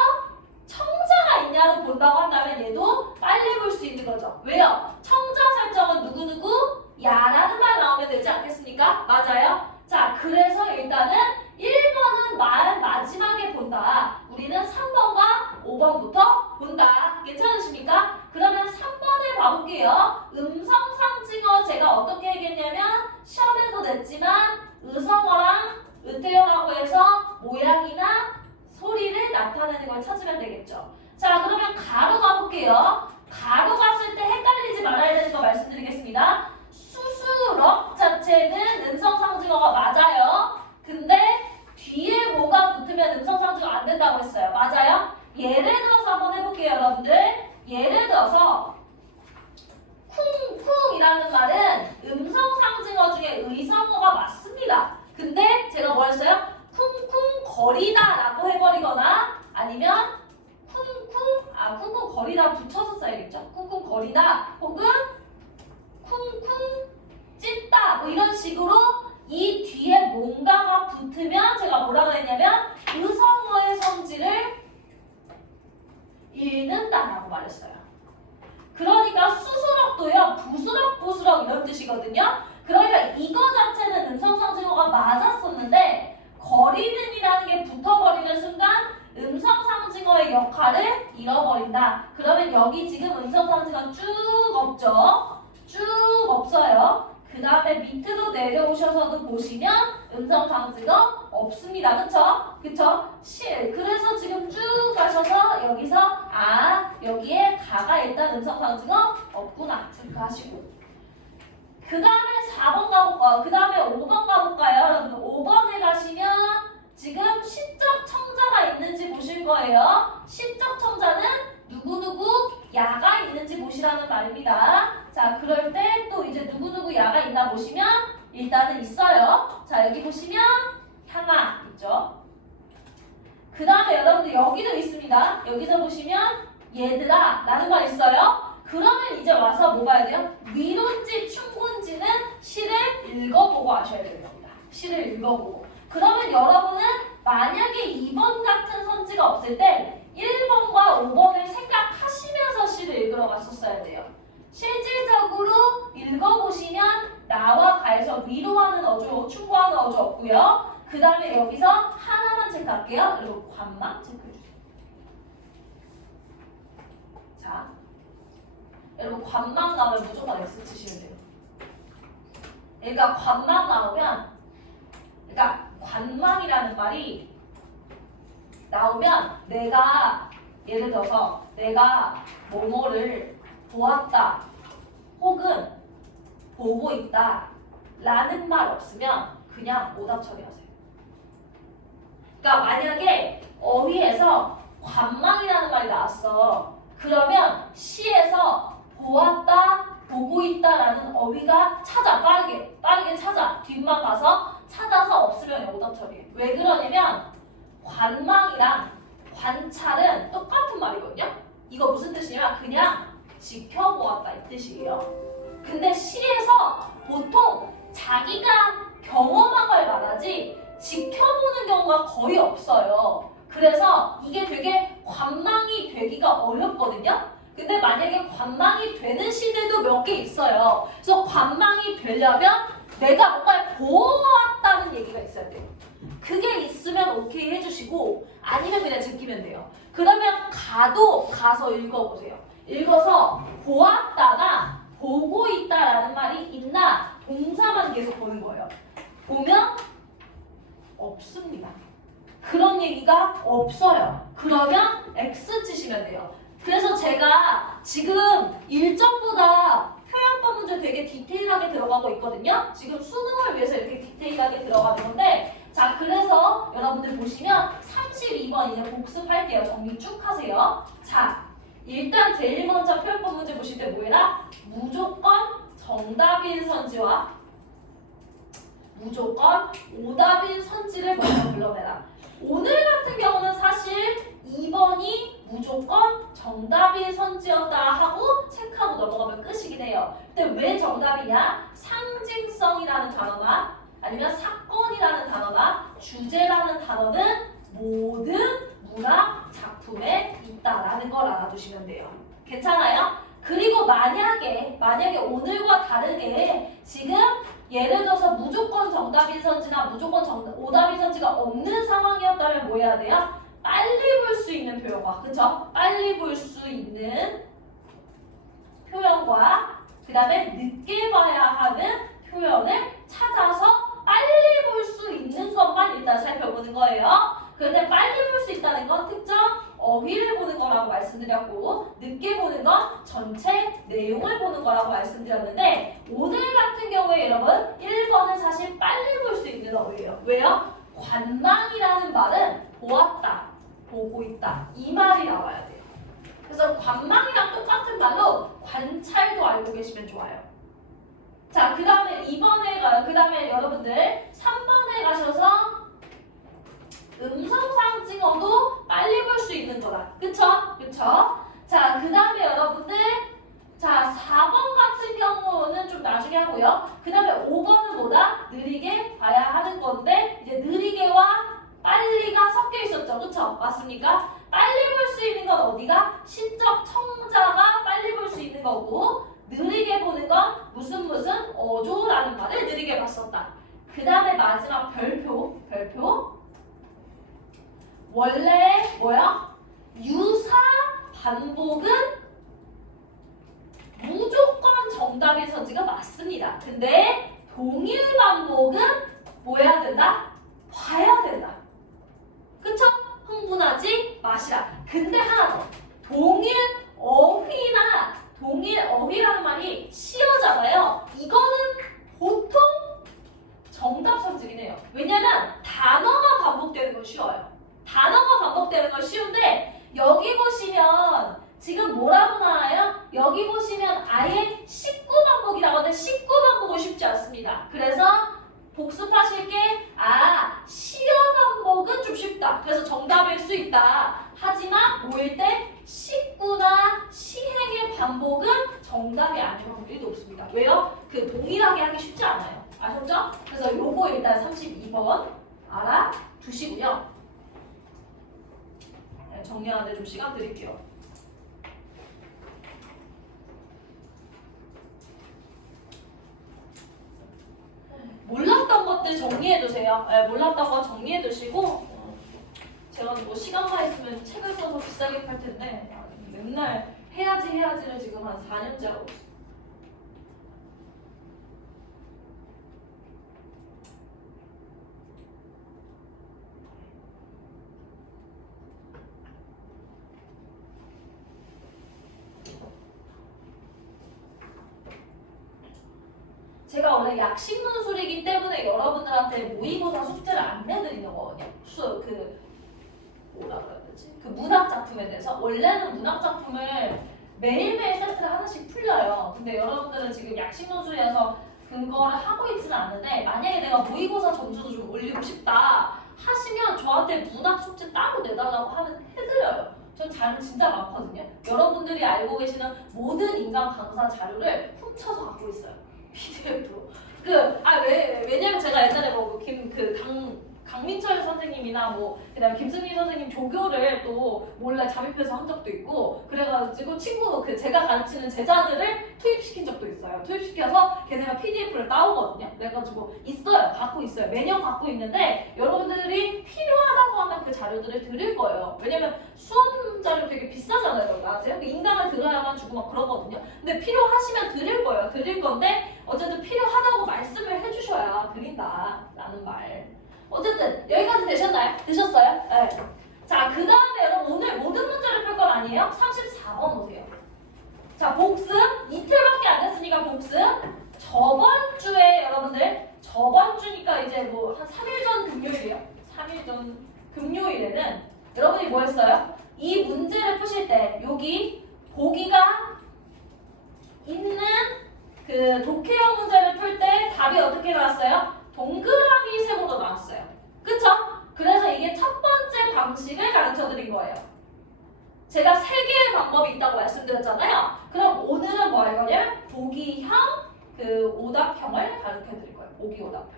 청자가 있냐로 본다고 한다면 얘도 빨리 볼 수 있는 거죠. 왜요? 청자 설정은 누구누구 야라는 말 나오면 되지 않겠습니까? 맞아요? 자, 그래서 일단은 1번은 말 마지막에 본다. 우리는 3번과 5번부터 본다. 괜찮으십니까? 그러면 3번에 봐볼게요. 음성 상징어 제가 어떻게 얘기했냐면 시험에서 냈지만 의성어랑 의태어라고 해서 모양이나 소리를 나타내는 걸 찾으면 되겠죠. 자, 그러면 가로 가볼게요. 가로 갔을 때 헷갈리지 말아야 되는 거 말씀드리겠습니다. 수수럭 자체는 음성상징어가 맞아요. 근데 뒤에 뭐가 붙으면 음성상징어 안 된다고 했어요. 맞아요? 예를 들어서 한번 해볼게요, 여러분들. 예를 들어서 쿵쿵이라는 말은 음성상징어 중에 의성어가 맞습니다. 근데 제가 뭐 했어요? 쿵쿵거리다 라고 해버리거나 아니면 쿵쿵거리다 붙여서 써야겠죠. 쿵쿵거리다 혹은 쿵쿵 찢다 뭐 이런 식으로 이 뒤에 뭔가가 붙으면 제가 뭐라고 했냐면 의성어의 성질을 읽는다라고 말했어요. 그러니까 수수럭도요 부스럭 부스럭 이런 뜻이거든요. 그러니까 이거 자체는 음성상징어가 맞았었는데 거리는이라는 게 붙어버리는 순간 음성상징어의 역할을 잃어버린다. 그러면 여기 지금 음성상징어 쭉 없죠? 쭉 없어요. 그 다음에 밑으로 내려오셔서도 보시면 음성상징어 없습니다. 그쵸? 그쵸? 그래서 지금 쭉 가셔서 여기서 여기에 가가 일단 음성상징어 없구나 체크하시고 그 다음에 4번 가볼까요? 그 다음에 5번 가볼까요? 여러분 5번에 가시면 지금 시적 청자가 있는지 보실 거예요. 시적 청자는 누구누구 야가 있는지 보시라는 말입니다. 자, 그럴 때 또 이제 누구누구 야가 있나 보시면 일단은 있어요. 자, 여기 보시면 향아 있죠. 그 다음에 여러분들 여기도 있습니다. 여기서 보시면 얘들아 라는 말 있어요. 그러면 이제 와서 뭐 봐야 돼요? 위론지, 충분지는 시를 읽어보고 하셔야 되는 겁니다. 시를 읽어보고. 그러면 여러분은 만약에 2번 같은 선지가 없을 때 1번과 5번을 생각하시면서 시를 읽으러 갔었어야 돼요. 실질적으로 읽어보시면 나와 가에서 위로하는 어조, 충고하는 어조 없고요. 그 다음에 여기서 하나만 체크할게요. 그리고 관만 체크해주세요. 자, 여러분 관망 나오면 무조건 X 치시면 돼요. 그러니까 관망 나오면, 그러니까 관망이라는 말이 나오면 내가 예를 들어서 내가 뭐뭐를 보았다 혹은 보고 있다 라는 말 없으면 그냥 오답 처리하세요. 그러니까 만약에 어휘에서 관망이라는 말이 나왔어. 그러면 시에서 보았다, 보고 있다라는 어휘가 찾아, 빠르게 찾아. 뒷만 봐서 찾아서 없으면 오답 처리해. 왜 그러냐면 관망이랑 관찰은 똑같은 말이거든요. 이거 무슨 뜻이냐면 그냥 지켜보았다 이 뜻이에요. 근데 시에서 보통 자기가 경험한 걸 말하지 지켜보는 경우가 거의 없어요. 그래서 이게 되게 관망이 되기가 어렵거든요. 근데 만약에 관망이 되는 시들도 몇 개 있어요. 그래서 관망이 되려면 내가 뭔가를 보았다는 얘기가 있어야 돼요. 그게 있으면 오케이 해주시고 아니면 그냥 제끼면 돼요. 그러면 가서 읽어보세요. 읽어서 보았다가 보고 있다라는 말이 있나 동사만 계속 보는 거예요. 보면 없습니다. 그런 얘기가 없어요. 그러면 X 치시면 돼요. 그래서 제가 지금 1점보다 표현법 문제 되게 디테일하게 들어가고 있거든요. 지금 수능을 위해서 이렇게 디테일하게 들어가는 건데 자, 그래서 여러분들 보시면 32번 이제 복습할게요. 정리 쭉 하세요. 자, 일단 제일 먼저 표현법 문제 보실 때 뭐해라? 무조건 정답인 선지와 무조건 오답인 선지를 먼저 불러내라. 오늘 같은 경우는 사실 2번이 무조건 정답인 선지였다 하고 체크하고 넘어가면 끝이긴 해요. 근데 왜 정답이냐? 상징성이라는 단어나 아니면 사건이라는 단어나 주제라는 단어는 모든 문학 작품에 있다라는 걸 알아두시면 돼요. 괜찮아요? 그리고 만약에 오늘과 다르게 지금 예를 들어서 무조건 정답인 선지나 무조건 오답인 선지가 없는 상황이었다면 뭐 해야 돼요? 빨리 볼 수 있는 표현과, 그쵸? 빨리 볼 수 있는 표현과 그 다음에 늦게 봐야 하는 표현을 찾아서 빨리 볼 수 있는 것만 일단 살펴보는 거예요. 그런데 빨리 볼 수 있다는 건 특정 어휘를 보는 거라고 말씀드렸고 늦게 보는 건 전체 내용을 보는 거라고 말씀드렸는데 오늘 같은 경우에 여러분 1번은 사실 빨리 볼 수 있는 어휘예요. 왜요? 관망이라는 말은 보았다, 보고 있다 이 말이 나와야 돼요. 그래서 관망이랑 똑같은 말로 관찰도 알고 계시면 좋아요. 자, 그 다음에 그 다음에 여러분들 3번에 가셔서 음성상징어도 빨리 볼 수 있는 거다. 그쵸? 그쵸? 자, 그 다음에 여러분들 자 4번 같은 경우는 좀 나중에 하고요. 그 다음에 5번은 뭐다? 느리게 봐야 하는 건데 이제 느리게와 빨리가 섞여 있었죠. 그쵸? 맞습니까? 빨리 볼 수 있는 건 어디가? 시적 청자가 빨리 볼 수 있는 거고 느리게 보는 건 무슨 어조라는 말을 느리게 봤었다. 그 다음에 마지막 별표 원래 뭐야? 유사 반복은 무조건 정답인 선지가 맞습니다. 근데 동일 반복은 뭐 해야 된다? 봐야 된다. 그쵸? 흥분하지 마시라. 근데 하나 더. 동일 어휘라는 말이 시어잖아요. 이거는 보통 정답 선지긴 해요. 왜냐면 단어가 반복되는 건 쉬워요. 단어가 반복되는 건 쉬운데 여기 보시면 지금 뭐라고 나와요? 문학이나 모일 때 식구나 시행의 반복은 정답이 아닐 확률이 높습니다. 왜요? 그 동일하게 하기 쉽지 않아요. 아셨죠? 그래서 요거 일단 32번 알아두시고요. 네, 정리하는데 좀 시간 드릴게요. 몰랐던 것들 정리해두세요. 네, 몰랐던 거 정리해두시고 제가 뭐 시간만 있으면 책을 써서 비싸게 팔 텐데 맨날 해야지를 지금 한 4년째 하고 있어요. 제가 원래 약식 논술이기 때문에 여러분들한테 모의고사 숙제를 안 내드리는 거거든요. 뭐라 그래야 되지? 그 문학 작품에 대해서 원래는 문학 작품을 매일매일 세트를 하나씩 풀려요. 근데 여러분들은 지금 약식 논술이어서 그거를 하고 있지는 않는데 만약에 내가 모의고사 점수도 좀 올리고 싶다 하시면 저한테 문학 숙제 따로 내달라고 하면 해드려요. 전 자료 진짜 많거든요. 여러분들이 알고 계시는 모든 인간 강사 자료를 훔쳐서 갖고 있어요. PDF로. 왜냐면 제가 옛날에 강민철 선생님이나 그다음에 김승희 선생님 조교를 또 몰래 잠입해서 한 적도 있고 그래가지고 제가 가르치는 제자들을 투입시킨 적도 있어요. 투입시켜서 걔네가 PDF를 따오거든요. 그래가지고 갖고 있어요. 매년 갖고 있는데 여러분들이 필요하다고 하면 그 자료들을 드릴 거예요. 왜냐면 수험 자료 되게 비싸잖아요. 아세요? 인강을 들어야만 주고 막 그러거든요. 근데 필요하시면 드릴 거예요. 드릴 건데 어쨌든 필요하다고 말씀을 해주셔야 드린다라는 말. 어쨌든 여기까지 되셨나요? 되셨어요? 네. 자, 그 다음에 여러분 오늘 모든 문제를 풀 건 아니에요? 34번 오세요. 자, 복습 이틀밖에 안 됐으니까 복습. 저번 주에 여러분들 저번 주니까 이제 한 3일 전 금요일이에요. 3일 전 금요일에는 여러분이 뭐 했어요? 이 문제를 푸실 때 여기 보기가 있는 그 독해형 문제를 풀 때 답이 어떻게 나왔어요? 동그라미 색으로 나왔어요. 그쵸? 그래서 이게 첫 번째 방식을 가르쳐 드린 거예요. 제가 3개의 방법이 있다고 말씀드렸잖아요. 그럼 오늘은 뭐 할 거냐면 보기형, 오답형을 가르쳐 드릴 거예요. 보기 오답형.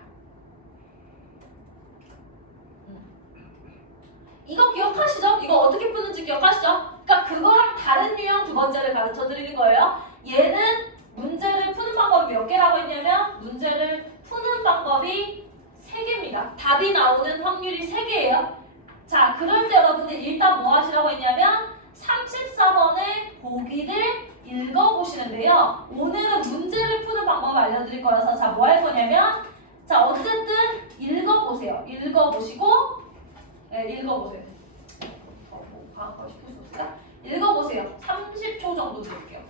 이거 기억하시죠? 이거 어떻게 푸는지 기억하시죠? 그러니까 그거랑 다른 유형 두 번째를 가르쳐 드리는 거예요. 얘는 문제를 푸는 방법이 몇 개라고 했냐면 문제를 푸는 방법이 3개입니다. 답이 나오는 확률이 3개예요. 자, 그럴 때 여러분들 일단 뭐 하시라고 했냐면 34번의 보기를 읽어보시는데요. 오늘은 문제를 푸는 방법을 알려드릴 거라서 자, 뭐 할 거냐면 자, 어쨌든 읽어보세요. 읽어보시고 읽어보세요. 과학과 싶을 수 없을까? 읽어보세요. 30초 정도 드릴게요.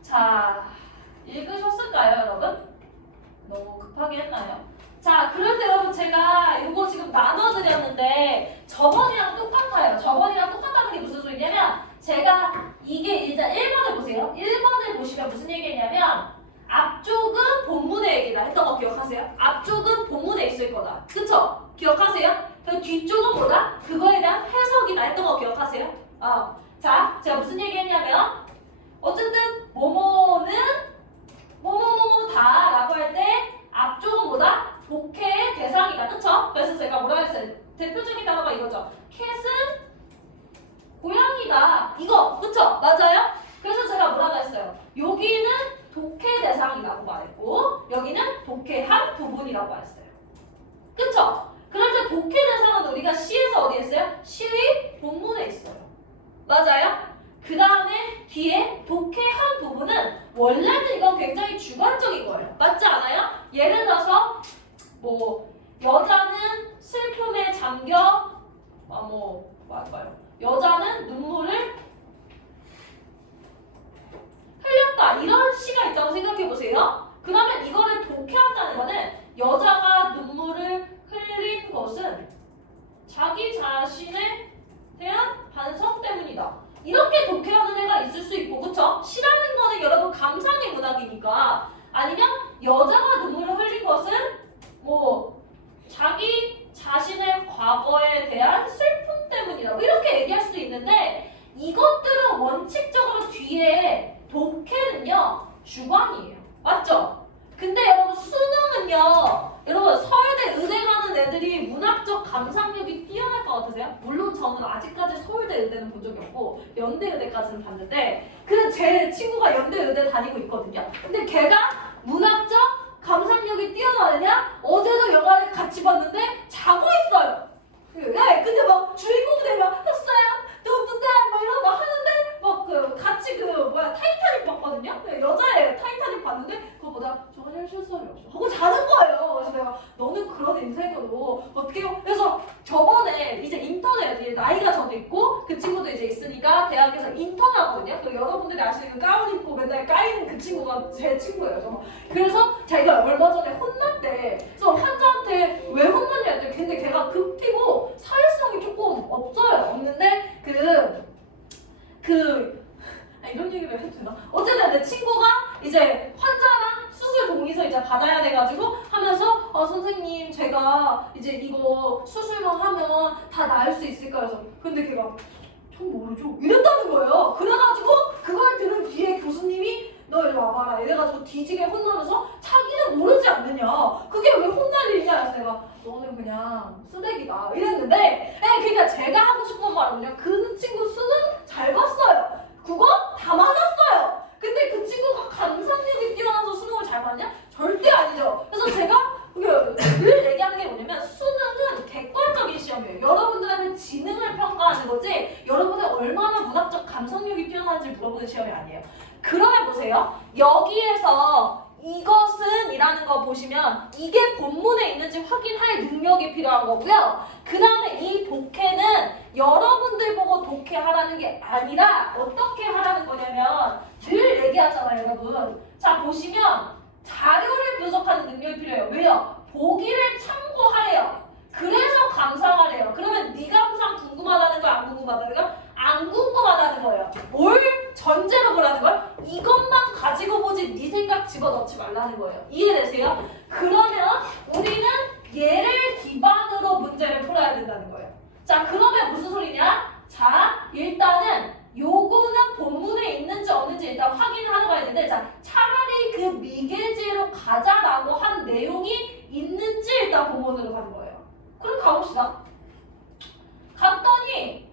자, 읽으셨을까요, 여러분? 너무 급하게 했나요? 자, 그럴 때 여러분 제가 이거 지금 나눠드렸는데 저번이랑 똑같아요. 저번이랑 똑같다는 게 무슨 소리냐면 제가 이게 일단 1번을 보세요. 1번을 보시면 무슨 얘기냐면 앞쪽은 본문의 얘기다 했던 거 기억하세요? 앞쪽은 본문에 있을 거다. 그쵸? 기억하세요? 그 뒤쪽은 뭐다? 그거에 대한 해석이다 했던 거 기억하세요? 자, 제가 무슨 얘기했냐면 어쨌든 뭐뭐는 뭐뭐뭐다 라고 할 때 앞쪽은 뭐다? 독해의 대상이다. 그쵸? 그래서 제가 뭐라 했어요? 대표적인 단어가 이거죠. 캣은 고양이다. 이거 그쵸? 맞아요? 그래서 제가 뭐라고 했어요? 여기는 독해 대상이라고 말했고 여기는 독해한 부분이라고 했어요. 그쵸? 그럴 때 독해 대상은 우리가 시에서 어디 했어요? 시의 본문에 있어요. 맞아요? 그 다음에 뒤에 독해한 부분은 원래는 이건 굉장히 주관적인 거예요. 맞지 않아요? 예를 들어서 여자는 슬픔에 잠겨 할까요? 여자는 눈물을 흘렸다. 이런 시가 있다고 생각해 보세요. 그러면 이거를 독해한다는 거는 여자가 눈물을 흘린 것은 자기 자신에 대한 반성 때문이다. 이렇게 독해하는 애가 있을 수 있고, 그쵸? 시라는 거는 여러분 감상의 문학이니까. 아니면 여자가 눈물을 흘린 것은 뭐 자기 자신의 과거에 대한 슬픔 때문이라고 이렇게 얘기할 수도 있는데, 이것들은 원칙적으로 뒤에 독해는요 주관이에요. 맞죠? 근데 여러분 수능은요, 여러분 서울대 의대 가는 애들이 문학적 감상력이 뛰어날 것 같으세요? 물론 저는 아직까지 서울대 의대는 본 적이 없고 연대 의대까지는 봤는데, 근데 제 친구가 연대 의대 다니고 있거든요. 근데 걔가 문학적 감상력이 뛰어나느냐? 어제도 영화를 같이 봤는데 자고 있어요. 네, 근데 막 주인공들이 막 했어요. 누구누구 막 이런 거 하는데 막 같이 타이타닉 봤거든요. 여자예요. 타이타닉 봤는데 그거보다 저건 현실성이 없어 하고 자는 거예요. 그래서 내가 너는 그런 인생으로 어떻게 해요? 그래서 저번에 이제 인턴에 이제 나이가 저도 있고 그 친구도 이제 있으니까 대학에서 인턴하거든요. 그 여러분들이 아시는 그 가운 입고 맨날 까이는 그 친구가 제 친구예요. 그래서 자기가 얼마 전에 혼났대. 그래서 환자한테 왜 혼났냐 했더니 근데 걔가 극티고 사회성이 조금 없어요. 없는데 이런 얘기를 해도 되나? 어쨌든 내 친구가 이제 환자랑 수술 동의서 이제 받아야 돼가지고 하면서 선생님 제가 이제 이거 수술만 하면 다 나을 수 있을까요? 그래서 근데 걔가 전 모르죠 이랬다는 거예요. 그래가지고 그걸 들은 뒤에 교수님이 너 이리 와봐라 이래가지고 뒤지게 혼나면서 자기는 모르지 않느냐 그게 왜 혼날 일이냐 해서 내가 너는 그냥 쓰레기다 이랬는데 그러니까 제가 하고 싶은 말은 뭐냐 그 친구 수능 잘 봤어요. 국어 다 맞았어요. 근데 그 친구가 감상력이 뛰어나서 수능을 잘 봤냐? 절대 아니죠. 그래서 제가 늘 얘기하는 게 뭐냐면 수능은 객관적인 시험이에요. 여러분들한테 지능을 평가하는 거지 여러분의 얼마나 문학적 감상력이 뛰어나는지 물어보는 시험이 아니에요. 그러면 보세요. 여기에서 이것은 이라는 거 보시면 이게 본문에 있는지 확인할 능력이 필요한 거고요. 그 다음에 이 독해는 여러분들 보고 독해하라는 게 아니라 어떻게 하라는 거냐면 늘 얘기하잖아요 여러분. 자 보시면 자료를 분석하는 능력이 필요해요. 왜요? 보기를 참고하래요. 그래서 감상하래요. 그러면 네 감상 궁금하다는 거 안 궁금하다는 거? 안 궁금하다는 거예요. 뭘 전제로 보라는 걸? 이것만 가지고 보지 네 생각 집어넣지 말라는 거예요. 이해되세요? 그러면 우리는 얘를 기반으로 문제를 풀어야 된다는 거예요. 자 그러면 무슨 소리냐? 자 일단은 요거는 본문에 있는지 없는지 일단 확인하러 가야 되는데 자 차라리 그 미개지로 가자라고 한 내용이 있는지 일단 본문으로 가는 거예요. 그럼 가봅시다. 갔더니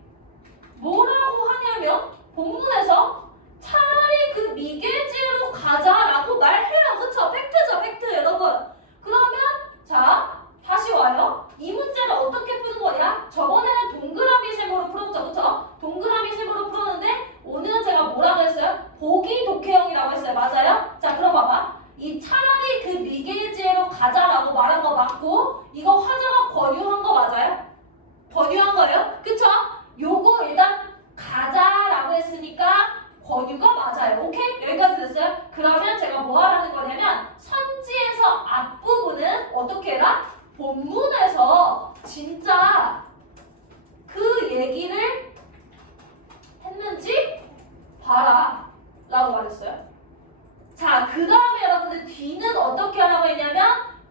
뭐라고 하냐면 본문에서 차라리 그 미개지로 가자라고 말해요. 그쵸? 팩트죠 팩트 여러분. 그러면 자 다시 와요. 이 문제를 어떻게 푸는 거냐? 저번에는 동그라미 셈으로 풀었죠. 그쵸? 동그라미 셈으로 풀었는데 오늘은 제가 뭐라고 했어요? 보기 독해형이라고 했어요. 맞아요? 자 그럼 봐봐. 이 차라리 그 미개지로 가자라고 말한 거 맞고 이거 화자가 권유한 거 맞아요? 권유한 거예요? 그쵸? 요거 일단 가자라고 했으니까 권유가 맞아요. 오케이? 여기까지 됐어요? 그러면 제가 뭐 하라는 거냐면 선지에서 앞부분은 어떻게 해라? 본문에서 진짜 그 얘기를 했는지 봐라 라고 말했어요. 자, 그 다음에 여러분들 뒤는 어떻게 하라고 했냐면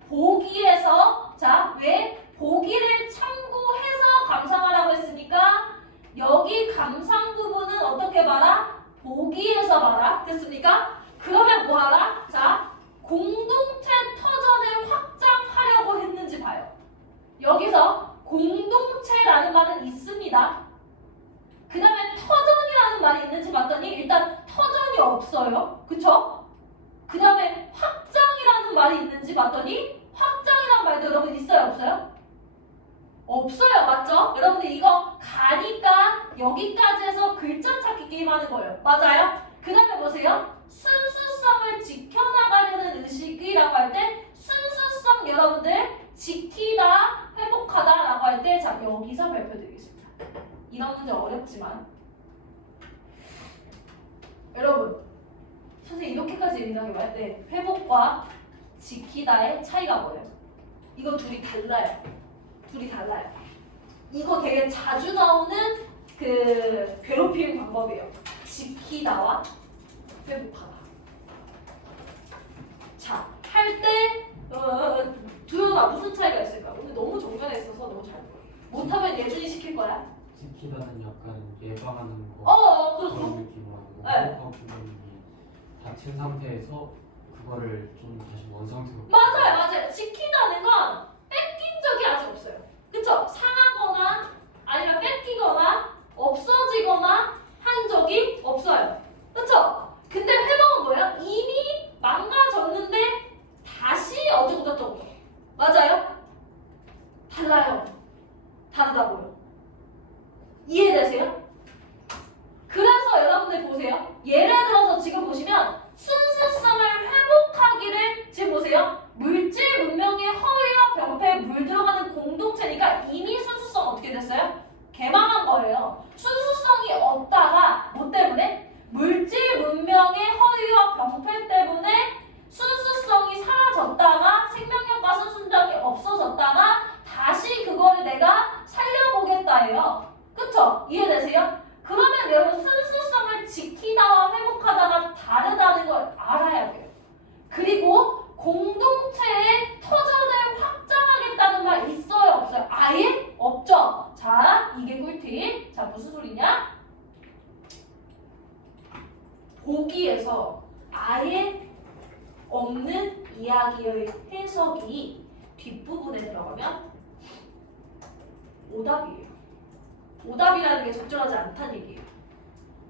보기에서 자, 왜? 보기를 참고해서 감상하라고 했으니까 여기 감상 부분은 어떻게 봐라? 보기에서 봐라. 됐습니까? 그러면 뭐 하라? 자, 공동체 터전을 확장하려고 했는지 봐요. 여기서 공동체라는 말은 있습니다. 그 다음에 터전이라는 말이 있는지 봤더니 일단 터전이 없어요. 그쵸? 그 다음에 확장이라는 말이 있는지 봤더니 확장이라는 말도 여러분 있어요? 없어요? 없어요. 맞죠? 여러분들 이거 가니까 여기까지 해서 글자 찾기 게임 하는 거예요. 맞아요? 그 다음에 보세요. 순수성을 지켜나가려는 의식이라고 할 때 순수성 여러분들 지키다, 회복하다 라고 할 때 자 여기서 발표드리겠습니다. 이런 문제 어렵지만 여러분 선생님 이렇게까지 예민하게 말할 때 회복과 지키다의 차이가 뭐예요? 이거 둘이 달라요. 둘이 달라요. 이거 되게 자주 나오는 그 괴롭힘 방법이에요. 지키다와 회복하다. 자, 할 때 두유가 무슨 차이가 있을까? 오늘 너무 정면에 있어서 너무 잘 보여. 못하면 예준이 시킬 거야. 지키다는 약간 예방하는 거 그렇죠. 그런 느낌으로 하고 네. 회복하고는 다친 상태에서 그거를 좀 다시 원상태로 맞아요. 지키다는 건 뺏긴 적이 아직 없어요. 그쵸? 상하거나 아니면 뺏기거나 없어지거나 한 적이 없어요. 그쵸? 근데 회복은 뭐예요? 이미 망가졌는데 다시 어쩌고저쩌고. 맞아요? 달라요. 다르다고요. 이해되세요? 그래서 여러분들 보세요. 예를 들어서 지금 보시면 순수성을 회복하기를 지금 보세요. 물질 문명의 허위와 병폐에 물 들어가는 공동체니까 이미 순수성 어떻게 됐어요? 개망한 거예요. 순수성이 없다가 뭐 때문에? 물질 문명의 허위와 병폐 때문에 순수성이 사라졌다가 생명력과 순수성이 없어졌다가 다시 그걸 내가 살려보겠다예요. 그쵸? 이해되세요? 그러면 여러분 순수성을 지키다와 회복하다가 다르다는 걸 알아야 돼요. 그리고 공동체의 터전을 확장하겠다는 말 있어요? 없어요? 아예 없죠? 자, 이게 꿀팁. 자, 무슨 소리냐? 보기에서 아예 없는 이야기의 해석이 뒷부분에 들어가면 오답이에요. 오답이라는 게 적절하지 않다는 얘기예요.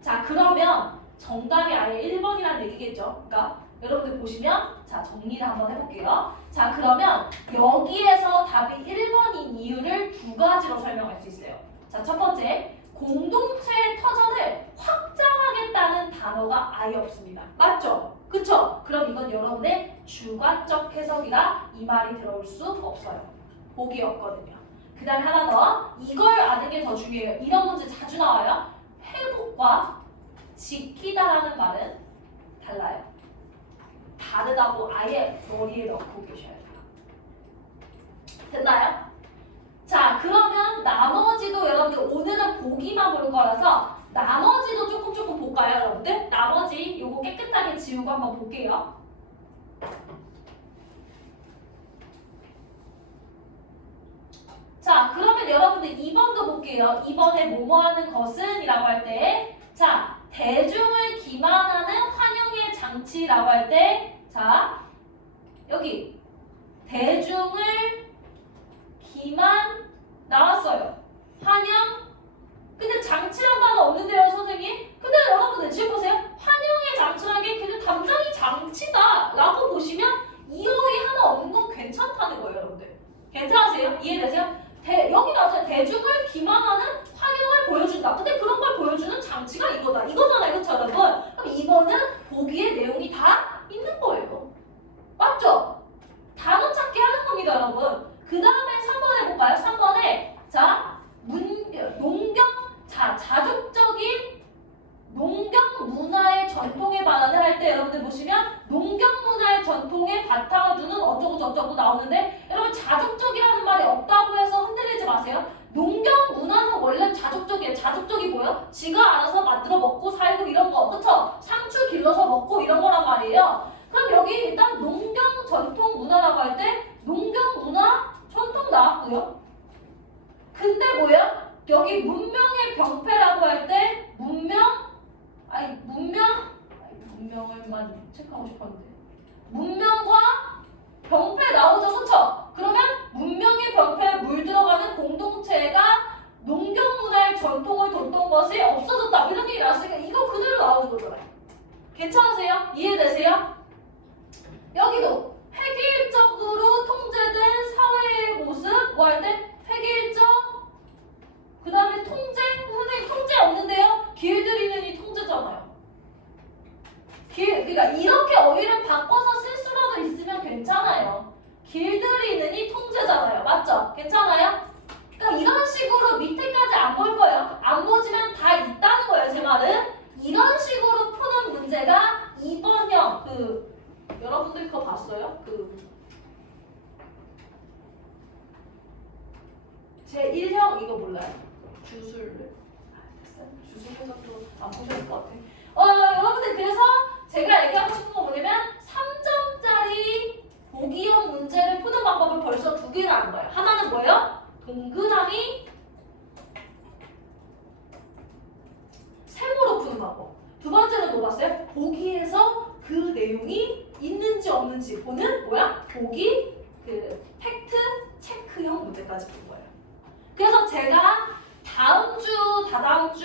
자, 그러면 정답이 아예 1번이라는 얘기겠죠. 그러니까 여러분들 보시면 자, 정리를 한번 해볼게요. 자, 그러면 여기에서 답이 1번인 이유를 두 가지로 설명할 수 있어요. 자, 첫 번째, 공동체의 터전을 확장하겠다는 단어가 아예 없습니다. 맞죠? 그쵸? 그럼 이건 여러분의 주관적 해석이라 이 말이 들어올 수 없어요. 복이 없거든요. 그 다음에 하나 더, 이걸 아는 게 더 중요해요. 이런 문제 자주 나와요. 회복과 지키다라는 말은 달라요. 다르다고 아예 머리에 넣고 계셔야 돼요. 됐나요? 자, 그러면 나머지도 여러분들 오늘은 보기만 볼 거라서 나머지도 조금 볼까요, 여러분들? 나머지 요거 깨끗하게 지우고 한번 볼게요. 자, 그러면 여러분들 2번도 볼게요. 2번에 뭐뭐 하는 것은 이라고 할 때, 자, 대중을 기만하는 환영의 장치라고 할 때, 자, 여기 대중을 기만 나왔어요. 환영. 근데 장치란 단어 없는데요, 선생님? 근데 여러분들 지금 보세요. 환영의 장치라는 게 그냥 당장이 장치다라고 보시면 이어이 하나 없는 건 괜찮다는 거예요, 여러분들. 괜찮으세요? 이해되세요? 여기 나와서 대중을 기만하는 환영을 보여준다. 근데 그런 걸 보여주는 장치가 이거다. 이거잖아요, 그쵸, 여러분? 그럼 이거는 보기의 내용이 다 있는 거예요. 맞죠? 단어 찾기 하는 겁니다, 여러분. 그 다음에 3번 해볼까요? 3번에 자, 농경, 자, 자족적인 농경 문화의 전통에 반하는 할 때 여러분들 보시면 농경 문화의 전통에 바탕을 두는 어쩌고 저쩌고 나오는데 여러분 자족적이라는 말이 없다고 해서 흔들리지 마세요. 농경 문화는 원래 자족적이에요. 자족적이 뭐예요? 지가 알아서 만들어 먹고 살고 이런 거, 그쵸? 상추 길러서 먹고 이런 거란 말이에요. 그럼 여기 일단 농경 전통 문화라고 할 때 농경 문화 전통 나왔고요. 근데 뭐야? 여기 문명의 병폐라고 할 때 문명을만 체크하고 싶었는데 문명과 병폐 나오죠, 그쵸? 그러면 문명의 병폐에 물 들어가는 공동체가 농경 문화의 전통을 뒀던 것이 없어졌다 이런 얘기 나왔으니까 이거 그대로 나오는 거잖아요. 괜찮으세요? 이해되세요? 여기도 획일적으로 통제된 사회의 모습 뭐 할 때 획일적 그 다음에 통제? 선생님 통제 없는데요? 길들이는 이 통제잖아요. 그러니까 이렇게 어휘를 바꿔서 쓸 수라도 있으면 괜찮아요. 길들이는 이 통제잖아요. 맞죠? 괜찮아요? 끝! 그러니까 이런 식으로 밑에까지 안 볼 거예요. 안 보지만 다 있다는 거예요. 제 말은 이런 식으로 푸는 문제가 2번형 여러분들 그거 봤어요? 제 1형 이거 몰라요? 주술 주술 해석도 안 보셨을 것 같아. 여러분들 그래서 제가 얘기하고 싶은 거 뭐냐면 3점짜리 보기형 문제를 푸는 방법을 벌써 2개를 아는 거예요. 하나는 뭐예요? 동그라미 세모로 푸는 방법. 두 번째는 뭐 봤어요? 보기에서 그 내용이 있는지 없는지 보는 뭐야? 보기 팩트 체크형 문제까지 본 거예요. 그래서 제가 다음 주, 다다음 주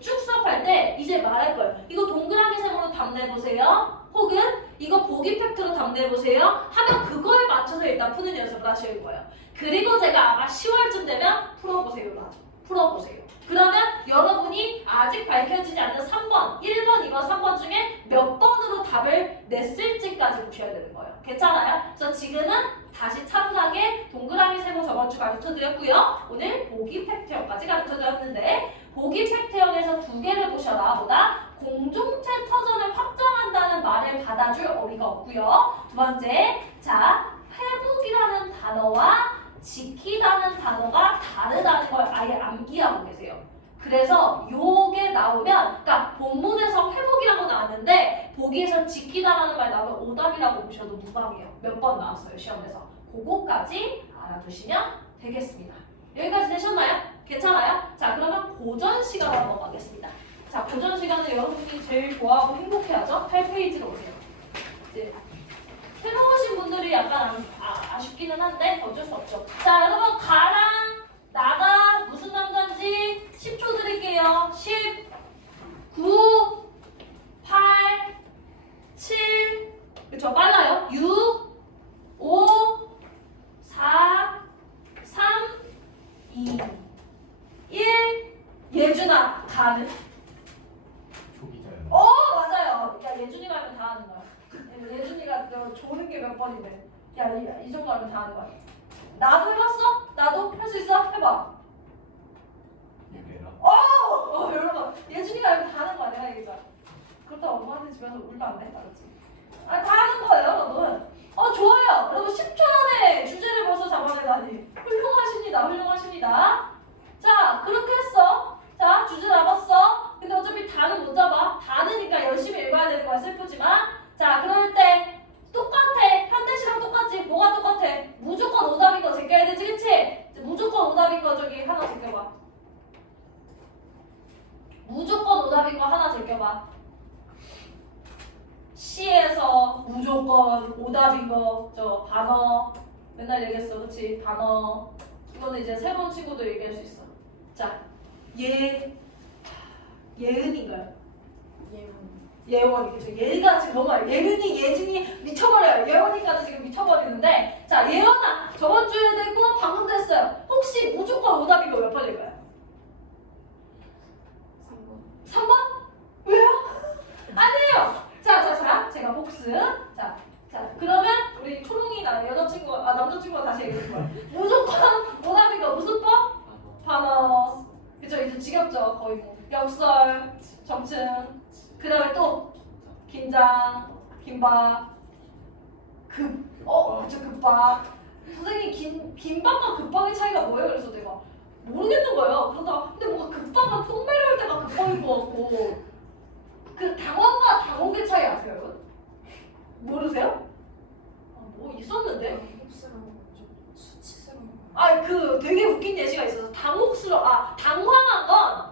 쭉 수업할 때 이제 말할 거예요. 이거 동그라미 세모로 답 내보세요. 혹은 이거 보기 팩트로 답 내보세요. 하면 그거에 맞춰서 일단 푸는 연습을 하실 거예요. 그리고 제가 아마 10월쯤 되면 풀어보세요로 하죠. 풀어보세요. 그러면 여러분이 아직 밝혀지지 않는 3번, 1번, 2번, 3번 중에 몇 번으로 답을 냈을지까지 보셔야 되는 거예요. 괜찮아요? 그래서 지금은 다시 차분하게 동그라미 세모 저번 주 가르쳐드렸고요. 오늘 보기 팩트형까지 가르쳐드렸는데 보기 팩트형에서 2개를 보셔라. 보다 공동체 터전을 확정한다는 말을 받아줄 어휘가 없고요. 두 번째, 자 회복이라는 단어와 지키다는 단어가 다르다는 걸 아예 암기하고 계세요. 그래서 요게 나오면, 그러니까 본문에서 회복이라고 나왔는데 보기에서 지키다라는 말 나오면 오답이라고 보셔도 무방해요. 몇 번 나왔어요 시험에서. 그거까지 알아두시면 되겠습니다. 여기까지 되셨나요? 괜찮아요? 자 그러면 고전 시간 한번 가겠습니다. 자 고전 시간은 여러분들이 제일 좋아하고 행복해하죠? 8페이지로 오세요. 이제 새로 오신 분들이 약간 아쉽기는 한데 어쩔 수 없죠. 자 여러분 가랑 나가 무슨 남자인지 10초 드릴게요. 10 9 8 7 그쵸 빨라요. 6 5 4 3 2 1 예준아 가는 조기자요. 맞아요. 야 예준이가 하면 다 하는 거야. 예준이가 너 조는 게 몇 번인데 이 정도 하면 다 하는 거야. 나도 해봤어? 나도 할 수 있어? 해봐. 유래라. 여러분 예준이가 이거 다 하는 거야. 내가 얘기했잖아. 그렇다고 엄마한테 집에서 울면 안 돼. 알았지? 다 하는 거예요 여러분. 좋아요. 여러분 10초 안에 주제를 벌써 잡아내다니 훌륭하십니다. 훌륭하십니다. 자 그렇게 했어. 자 주제 잡았어. 근데 어차피 다는 못 잡아. 다는니까 열심히 읽어야 되는 거야. 슬프지만 자 그럴 때 똑같아. 현대시랑 똑같지. 뭐가 똑같아? 무조건 오답인 거 제껴야 되지 그치? 무조건 오답인 거 저기 하나 제껴봐. 무조건 오답인 거 하나 제껴봐. 시에서 무조건 오답인 거 저 반어 맨날 얘기했어 그치? 반어 이거는 이제 새로운 친구도 얘기할 수 있어. 자 예은인가요? 예원이겠죠. 예가 지금 너무 예은이, 예진이 미쳐버려요. 예원이까지 지금 미쳐버리는데 자 예원아 저번 주에 됐고 방금도 했어요. 혹시 무조건 오답인 거 몇 번일까요? 3번. 3번? 왜요? 아니에요. 자 제가 복습. 자 그러면 우리 초롱이 남자친구가 다시 얘기해 거야. 무조건 오답인 거 무슨 법? 반어. 그쵸 이제 지겹죠. 거의 뭐 역설, 점층. 그 다음에 또 긴장, 긴박, 그쵸 급박. 선생님 긴박과 급박의 차이가 뭐예요? 그래서 내가 모르겠는 거예요. 그러다가 근데 뭔가 급박은 똥 매려올 때가 급박인 것 같고 그 당황과 당혹의 차이 아세요, 여러분? 모르세요? 뭐 있었는데? 되게 웃긴 예시가 있어서 당황한 건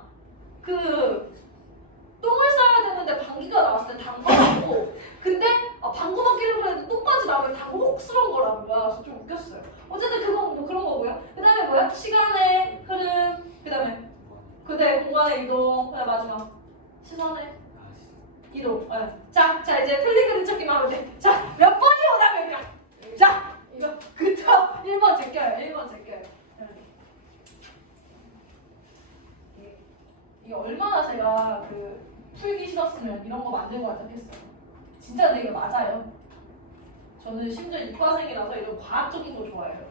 똥을 싸야 되는데 방귀가 나왔을 때 당황하고 근데 방구 먹기를 했는데 똥까지 나오면 당혹스러운 거라는 거야. 그래서 좀 웃겼어요. 어쨌든 그건 뭐 그런 거고요. 그 다음에 뭐야? 시간의 흐름, 그 다음에 그대 공간의 이동, 그 다음에 마지막 시선의 이동. 자 이제 틀린 그림 찾기만 하면 돼. 자 몇 번이 오답일까? 자 이거 그쵸? 1번 제껴요. 1번 제껴요. 이게 얼마나 제가 풀기 싫었으면 이런 거 만들고 앉았겠어요. 진짜 근데 이게 맞아요. 저는 심지어 이과생이라서 이런 과학적인 거 좋아해요.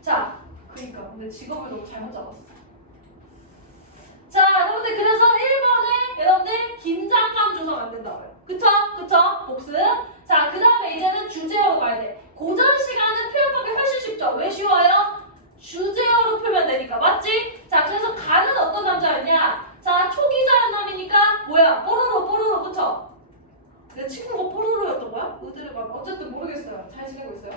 자 그니까 근데 직업을 너무 잘못 잡았어. 자 여러분들 그래서 1번에 여러분들 긴장감 줘서 안 된다고요. 그쵸? 그쵸? 복습. 자 그 다음에 이제는 주제어로 가야 돼. 고전 시간은 표현법이 훨씬 쉽죠. 왜 쉬워요? 주제어로 풀면 되니까 맞지? 자 그래서 가는 어떤 남자였냐? 자 초기자란 남이니까 뭐야? 뽀로로 그쵸? 내 친구가 뽀로로였던 거야? 의대를 가 어쨌든 모르겠어요. 잘 지내고 있어요.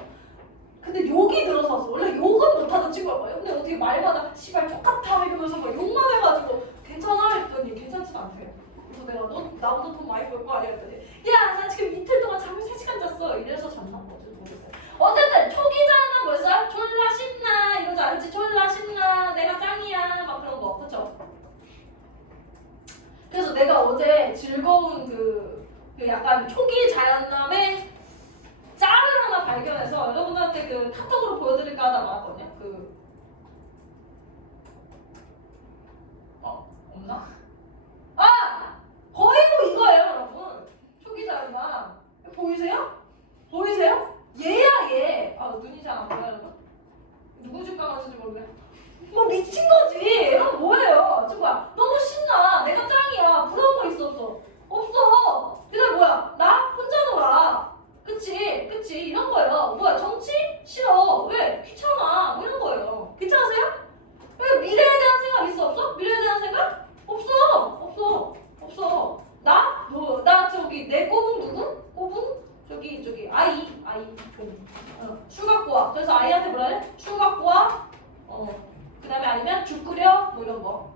근데 욕이 들어서 왔어. 원래 욕은 못하던 친구야 거예요. 근데 어떻게 말마다 시발 똑같아 이러면서 막 욕만 해가지고 괜찮아? 했더니 괜찮지가 않대. 그래서 내가 너 나보다 돈 많이 벌 거 아니야 했더니 야 나 지금 이틀 동안 잠을 3시간 잤어. 이래서 잤나 뭐지 모르겠어요. 어쨌든 초기자는 뭐였어요? 졸라 신나 이거지 알지? 졸라 신나 내가 짱이야 막 그런 거 그쵸? 그래서 내가 어제 즐거운 그 약간 초기 자연남의 짤을 하나 발견해서 여러분들한테 그 카톡으로 보여드릴까 하다 말았거든요. 없나? 아! 거의 뭐 이거예요 여러분. 초기 자연남 보이세요? 보이세요? 얘야 얘. 아 눈이 잘 안 보여요 여러분? 누구 집 강아지인지 모르겠네. 뭐 미친 거지. 이건 뭐예요? 지금 뭐야? 너무 신나. 내가 짱이야. 부러운 거 있었어? 없어. 그다음 뭐야? 나 혼자 놀아. 그치? 이런 거예요. 뭐야? 정치? 싫어. 왜? 귀찮아. 뭐 이런 거예요. 괜찮으세요? 왜 미래에 대한 생각 있어? 없어? 미래에 대한 생각? 없어. 나 저기 내 꼬붕 누구? 꼬붕? 저기 아이 술 갖고 와. 그래서 아이한테 뭐라 해? 술 갖고 와. 그 다음에 아니면 죽 끓여 뭐 이런 거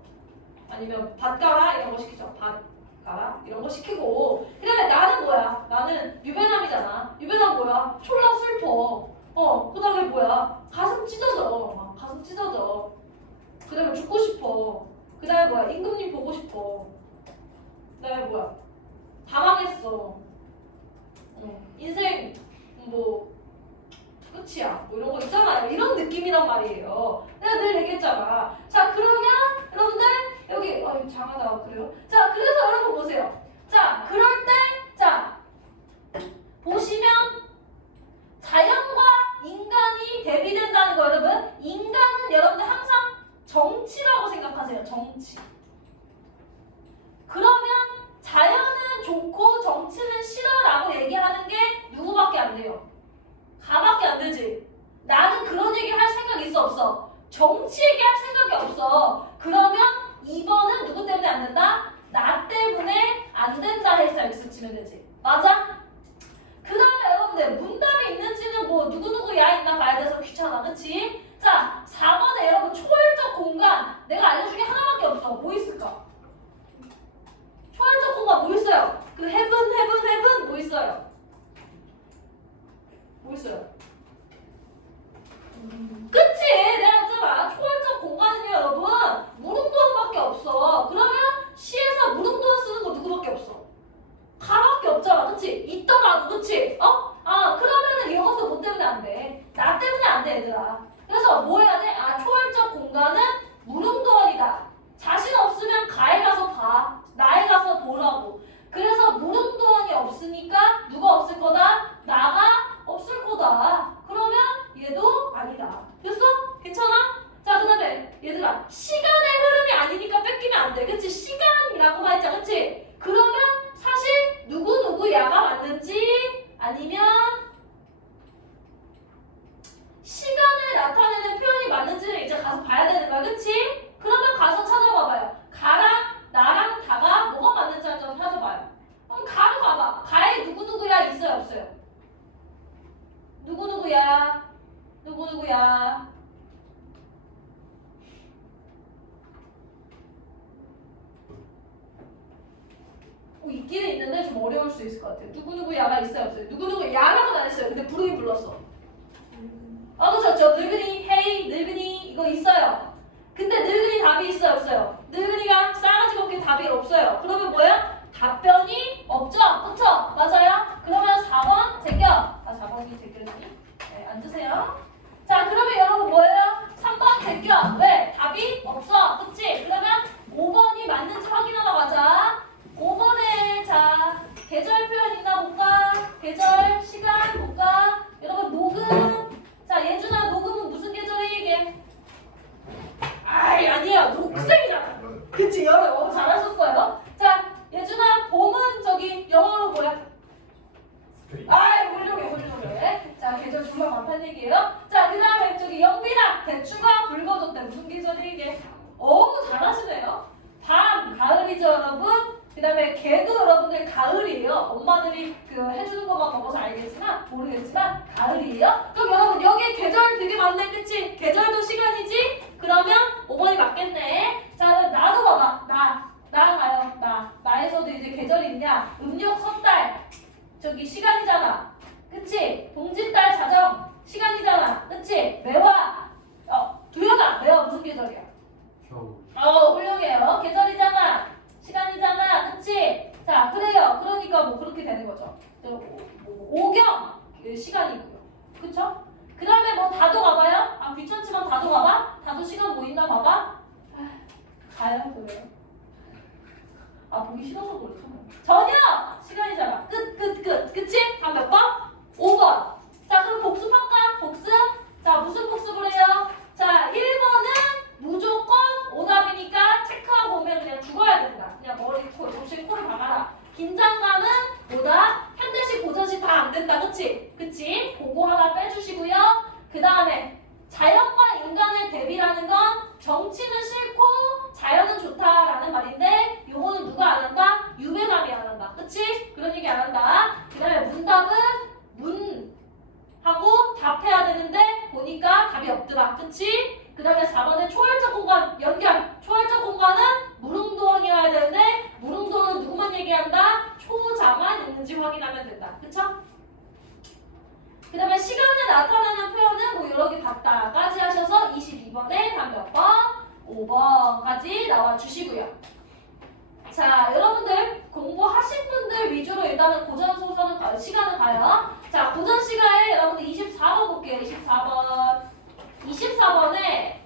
아니면 밥 가라 이런 거 시키죠. 밥 가라 이런 거 시키고 그 다음에 나는 뭐야? 나는 유배남이잖아. 유배남 뭐야? 졸라 슬퍼. 그 다음에 뭐야? 가슴 찢어져. 가슴 찢어져. 그 다음에 죽고 싶어. 그 다음에 뭐야? 임금님 보고 싶어. 그 다음에 뭐야? 다 망했어. 인생 뭐 끝이야. 뭐 이런 거 있잖아요. 이런 느낌이란 말이에요. 내가 늘 얘기했잖아. 자 그러면 여러분들 여기 이거 장하다 그래요. 자 그래서 여러분 보세요. 자 그럴 때 자 보시면 자연과 인간이 대비된다는 거 여러분. 인간은 여러분들 항상 정치라고 생각하세요. 정치. 그러면 자연은 좋고 정치는 싫어라고 얘기하는 게 누구밖에 안 돼요? 가밖에 안 되지. 나는 그런 얘기 할 생각이 있어 없어? 정치 얘기할 생각이 없어. 그러면 2번은 누구 때문에 안 된다? 나 때문에 안 된다 해서 X 치면 되지. 맞아? 그 다음에 여러분들 문답이 있는지는 뭐 누구누구야 있나 봐야 돼서 귀찮아. 그치? 자 4번에 여러분 초월적 공간 내가 알려준 게 하나밖에 없어. 뭐 있을까? 초월적 공간 뭐 있어요? 그 heaven 뭐 있어요? 뭐 있어요? 그치? 내가 했잖아. 초월적 공간은요 여러분 무릉도원밖에 없어. 그러면 시에서 무릉도원 쓰는 거 누구밖에 없어? 가밖에 없잖아. 그치? 있더라도 그치? 그러면은 이것도 뭐 때문에 안 돼? 나 때문에 안 돼 얘들아. 그래서 뭐 해야 돼? 초월적 공간은 무릉도원이다. 자신 없으면 가에 가서 봐. 나에 가서 보라고. 그래서 무릉도원이 없으니까 누가 없을 거다? 나가 없을 거다. 그러면 얘도 아니다. 됐어? 괜찮아? 자 그 다음에 얘들아 시간의 흐름이 아니니까 뺏기면 안 돼. 그치? 시간이라고만 했잖아. 그치? 그러면 사실 누구야가 맞는지 아니면 시간을 나타내는 표현이 맞는지를 이제 가서 봐야 되는 거야. 그치? 그러면 가서 찾아봐봐요. 가랑 나랑 다가 뭐가 맞는지 한번 찾아봐요. 그럼 가로 가봐. 가에 누구야 있어요 없어요? 누구야? 있기는 있는데 좀 어려울 수 있을 것 같아요. 누구야가 있어요 없어요? 야라고는 안 했어요. 근데 부르긴 불렀어. 그렇죠. 저 늙은이, 헤이 늙은이 이거 있어요. 근데 늙은이 답이 있어요 없어요? 늙은이가 싸가지 없게 답이 없어요. 그러면 뭐예요? 답변이 없죠? 그쵸? 맞아요? 그러면 4번 제껴. 4번이 제껴지니? 네, 앉으세요. 자 그러면 여러분 뭐예요? 3번 제껴. 왜? 답이 없어. 그치? 그러면 5번이 맞는지 확인하러 가자. 5번에 자 계절 표현 있나 볼까? 계절, 시간 볼까? 여러분 녹음. 자 예준아 녹음은 무슨 계절이 이게? 그 다음에 개도 여러분들 가을이에요. 엄마들이 그 해주는 것만 먹어서 알겠지만 모르겠지만 가을이에요. 그럼 여러분 여기에 계절 되게 많네, 그치? 계절도 시간이지? 그러면 5번이 맞겠네. 자, 나도 봐봐. 나랑 가요. 나에서도 이제 계절이 있냐? 음력, 섣달 저기 시간이잖아. 그치? 동짓달, 자정 시간이잖아. 그치? 매화 두현아, 매화 무슨 계절이야? 겨울. 훌륭해요. 계절이잖아. 시간이잖아. 그치? 자, 그래요. 그러니까 뭐 그렇게 되는 거죠. 오경 시간이고요. 그쵸? 그 다음에 뭐 다도 가봐요? 귀찮지만 다도 가봐? 다도 시간 뭐 있나 봐봐? 가요. 그래요. 보기 싫어서 그렇죠. 저녁! 시간이잖아. 끝. 그치? 다음 몇 번? 5번. 자, 그럼 복습할까? 복습? 자, 무슨 복습을 해요? 자, 1번은 무조건 오답이니까 체크하고 오면 그냥 죽어야 된다. 그냥 머리, 접시에 코를 박아라. 긴장감은 오답, 현대식, 고전식 다 안 된다. 그치? 그거 하나 빼주시고요. 그 다음에 자연과 인간의 대비라는 건 정치는 싫고 자연은 좋다라는 말인데 요거는 누가 안 한다? 유배남이 안 한다. 그치? 그런 얘기 안 한다. 그 다음에 문답은 하고 답해야 되는데 보니까 답이 없더라. 그치? 그 다음에 4번에 초월적 공간 연결. 초월적 공간은 무릉도원이어야 되는데 무릉도원은 누구만 얘기한다? 초자만 있는지 확인하면 된다. 그쵸? 그 다음에 시간을 나타내는 표현은 뭐 여러 개 봤다까지 하셔서 22번에 답 몇 번? 5번까지 나와주시고요. 자, 여러분들 공부하신 분들 위주로 일단은 고전소설은 시간을 가요. 자, 고전 시간에 여러분들 24번 볼게요. 24번에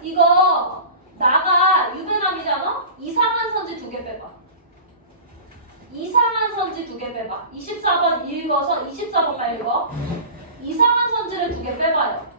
이거 나가 유배남이잖아? 이상한 선지 2개 빼봐. 이상한 선지 2개 빼봐. 24번 읽어서 24번만 읽어. 이상한 선지를 2개 빼봐요.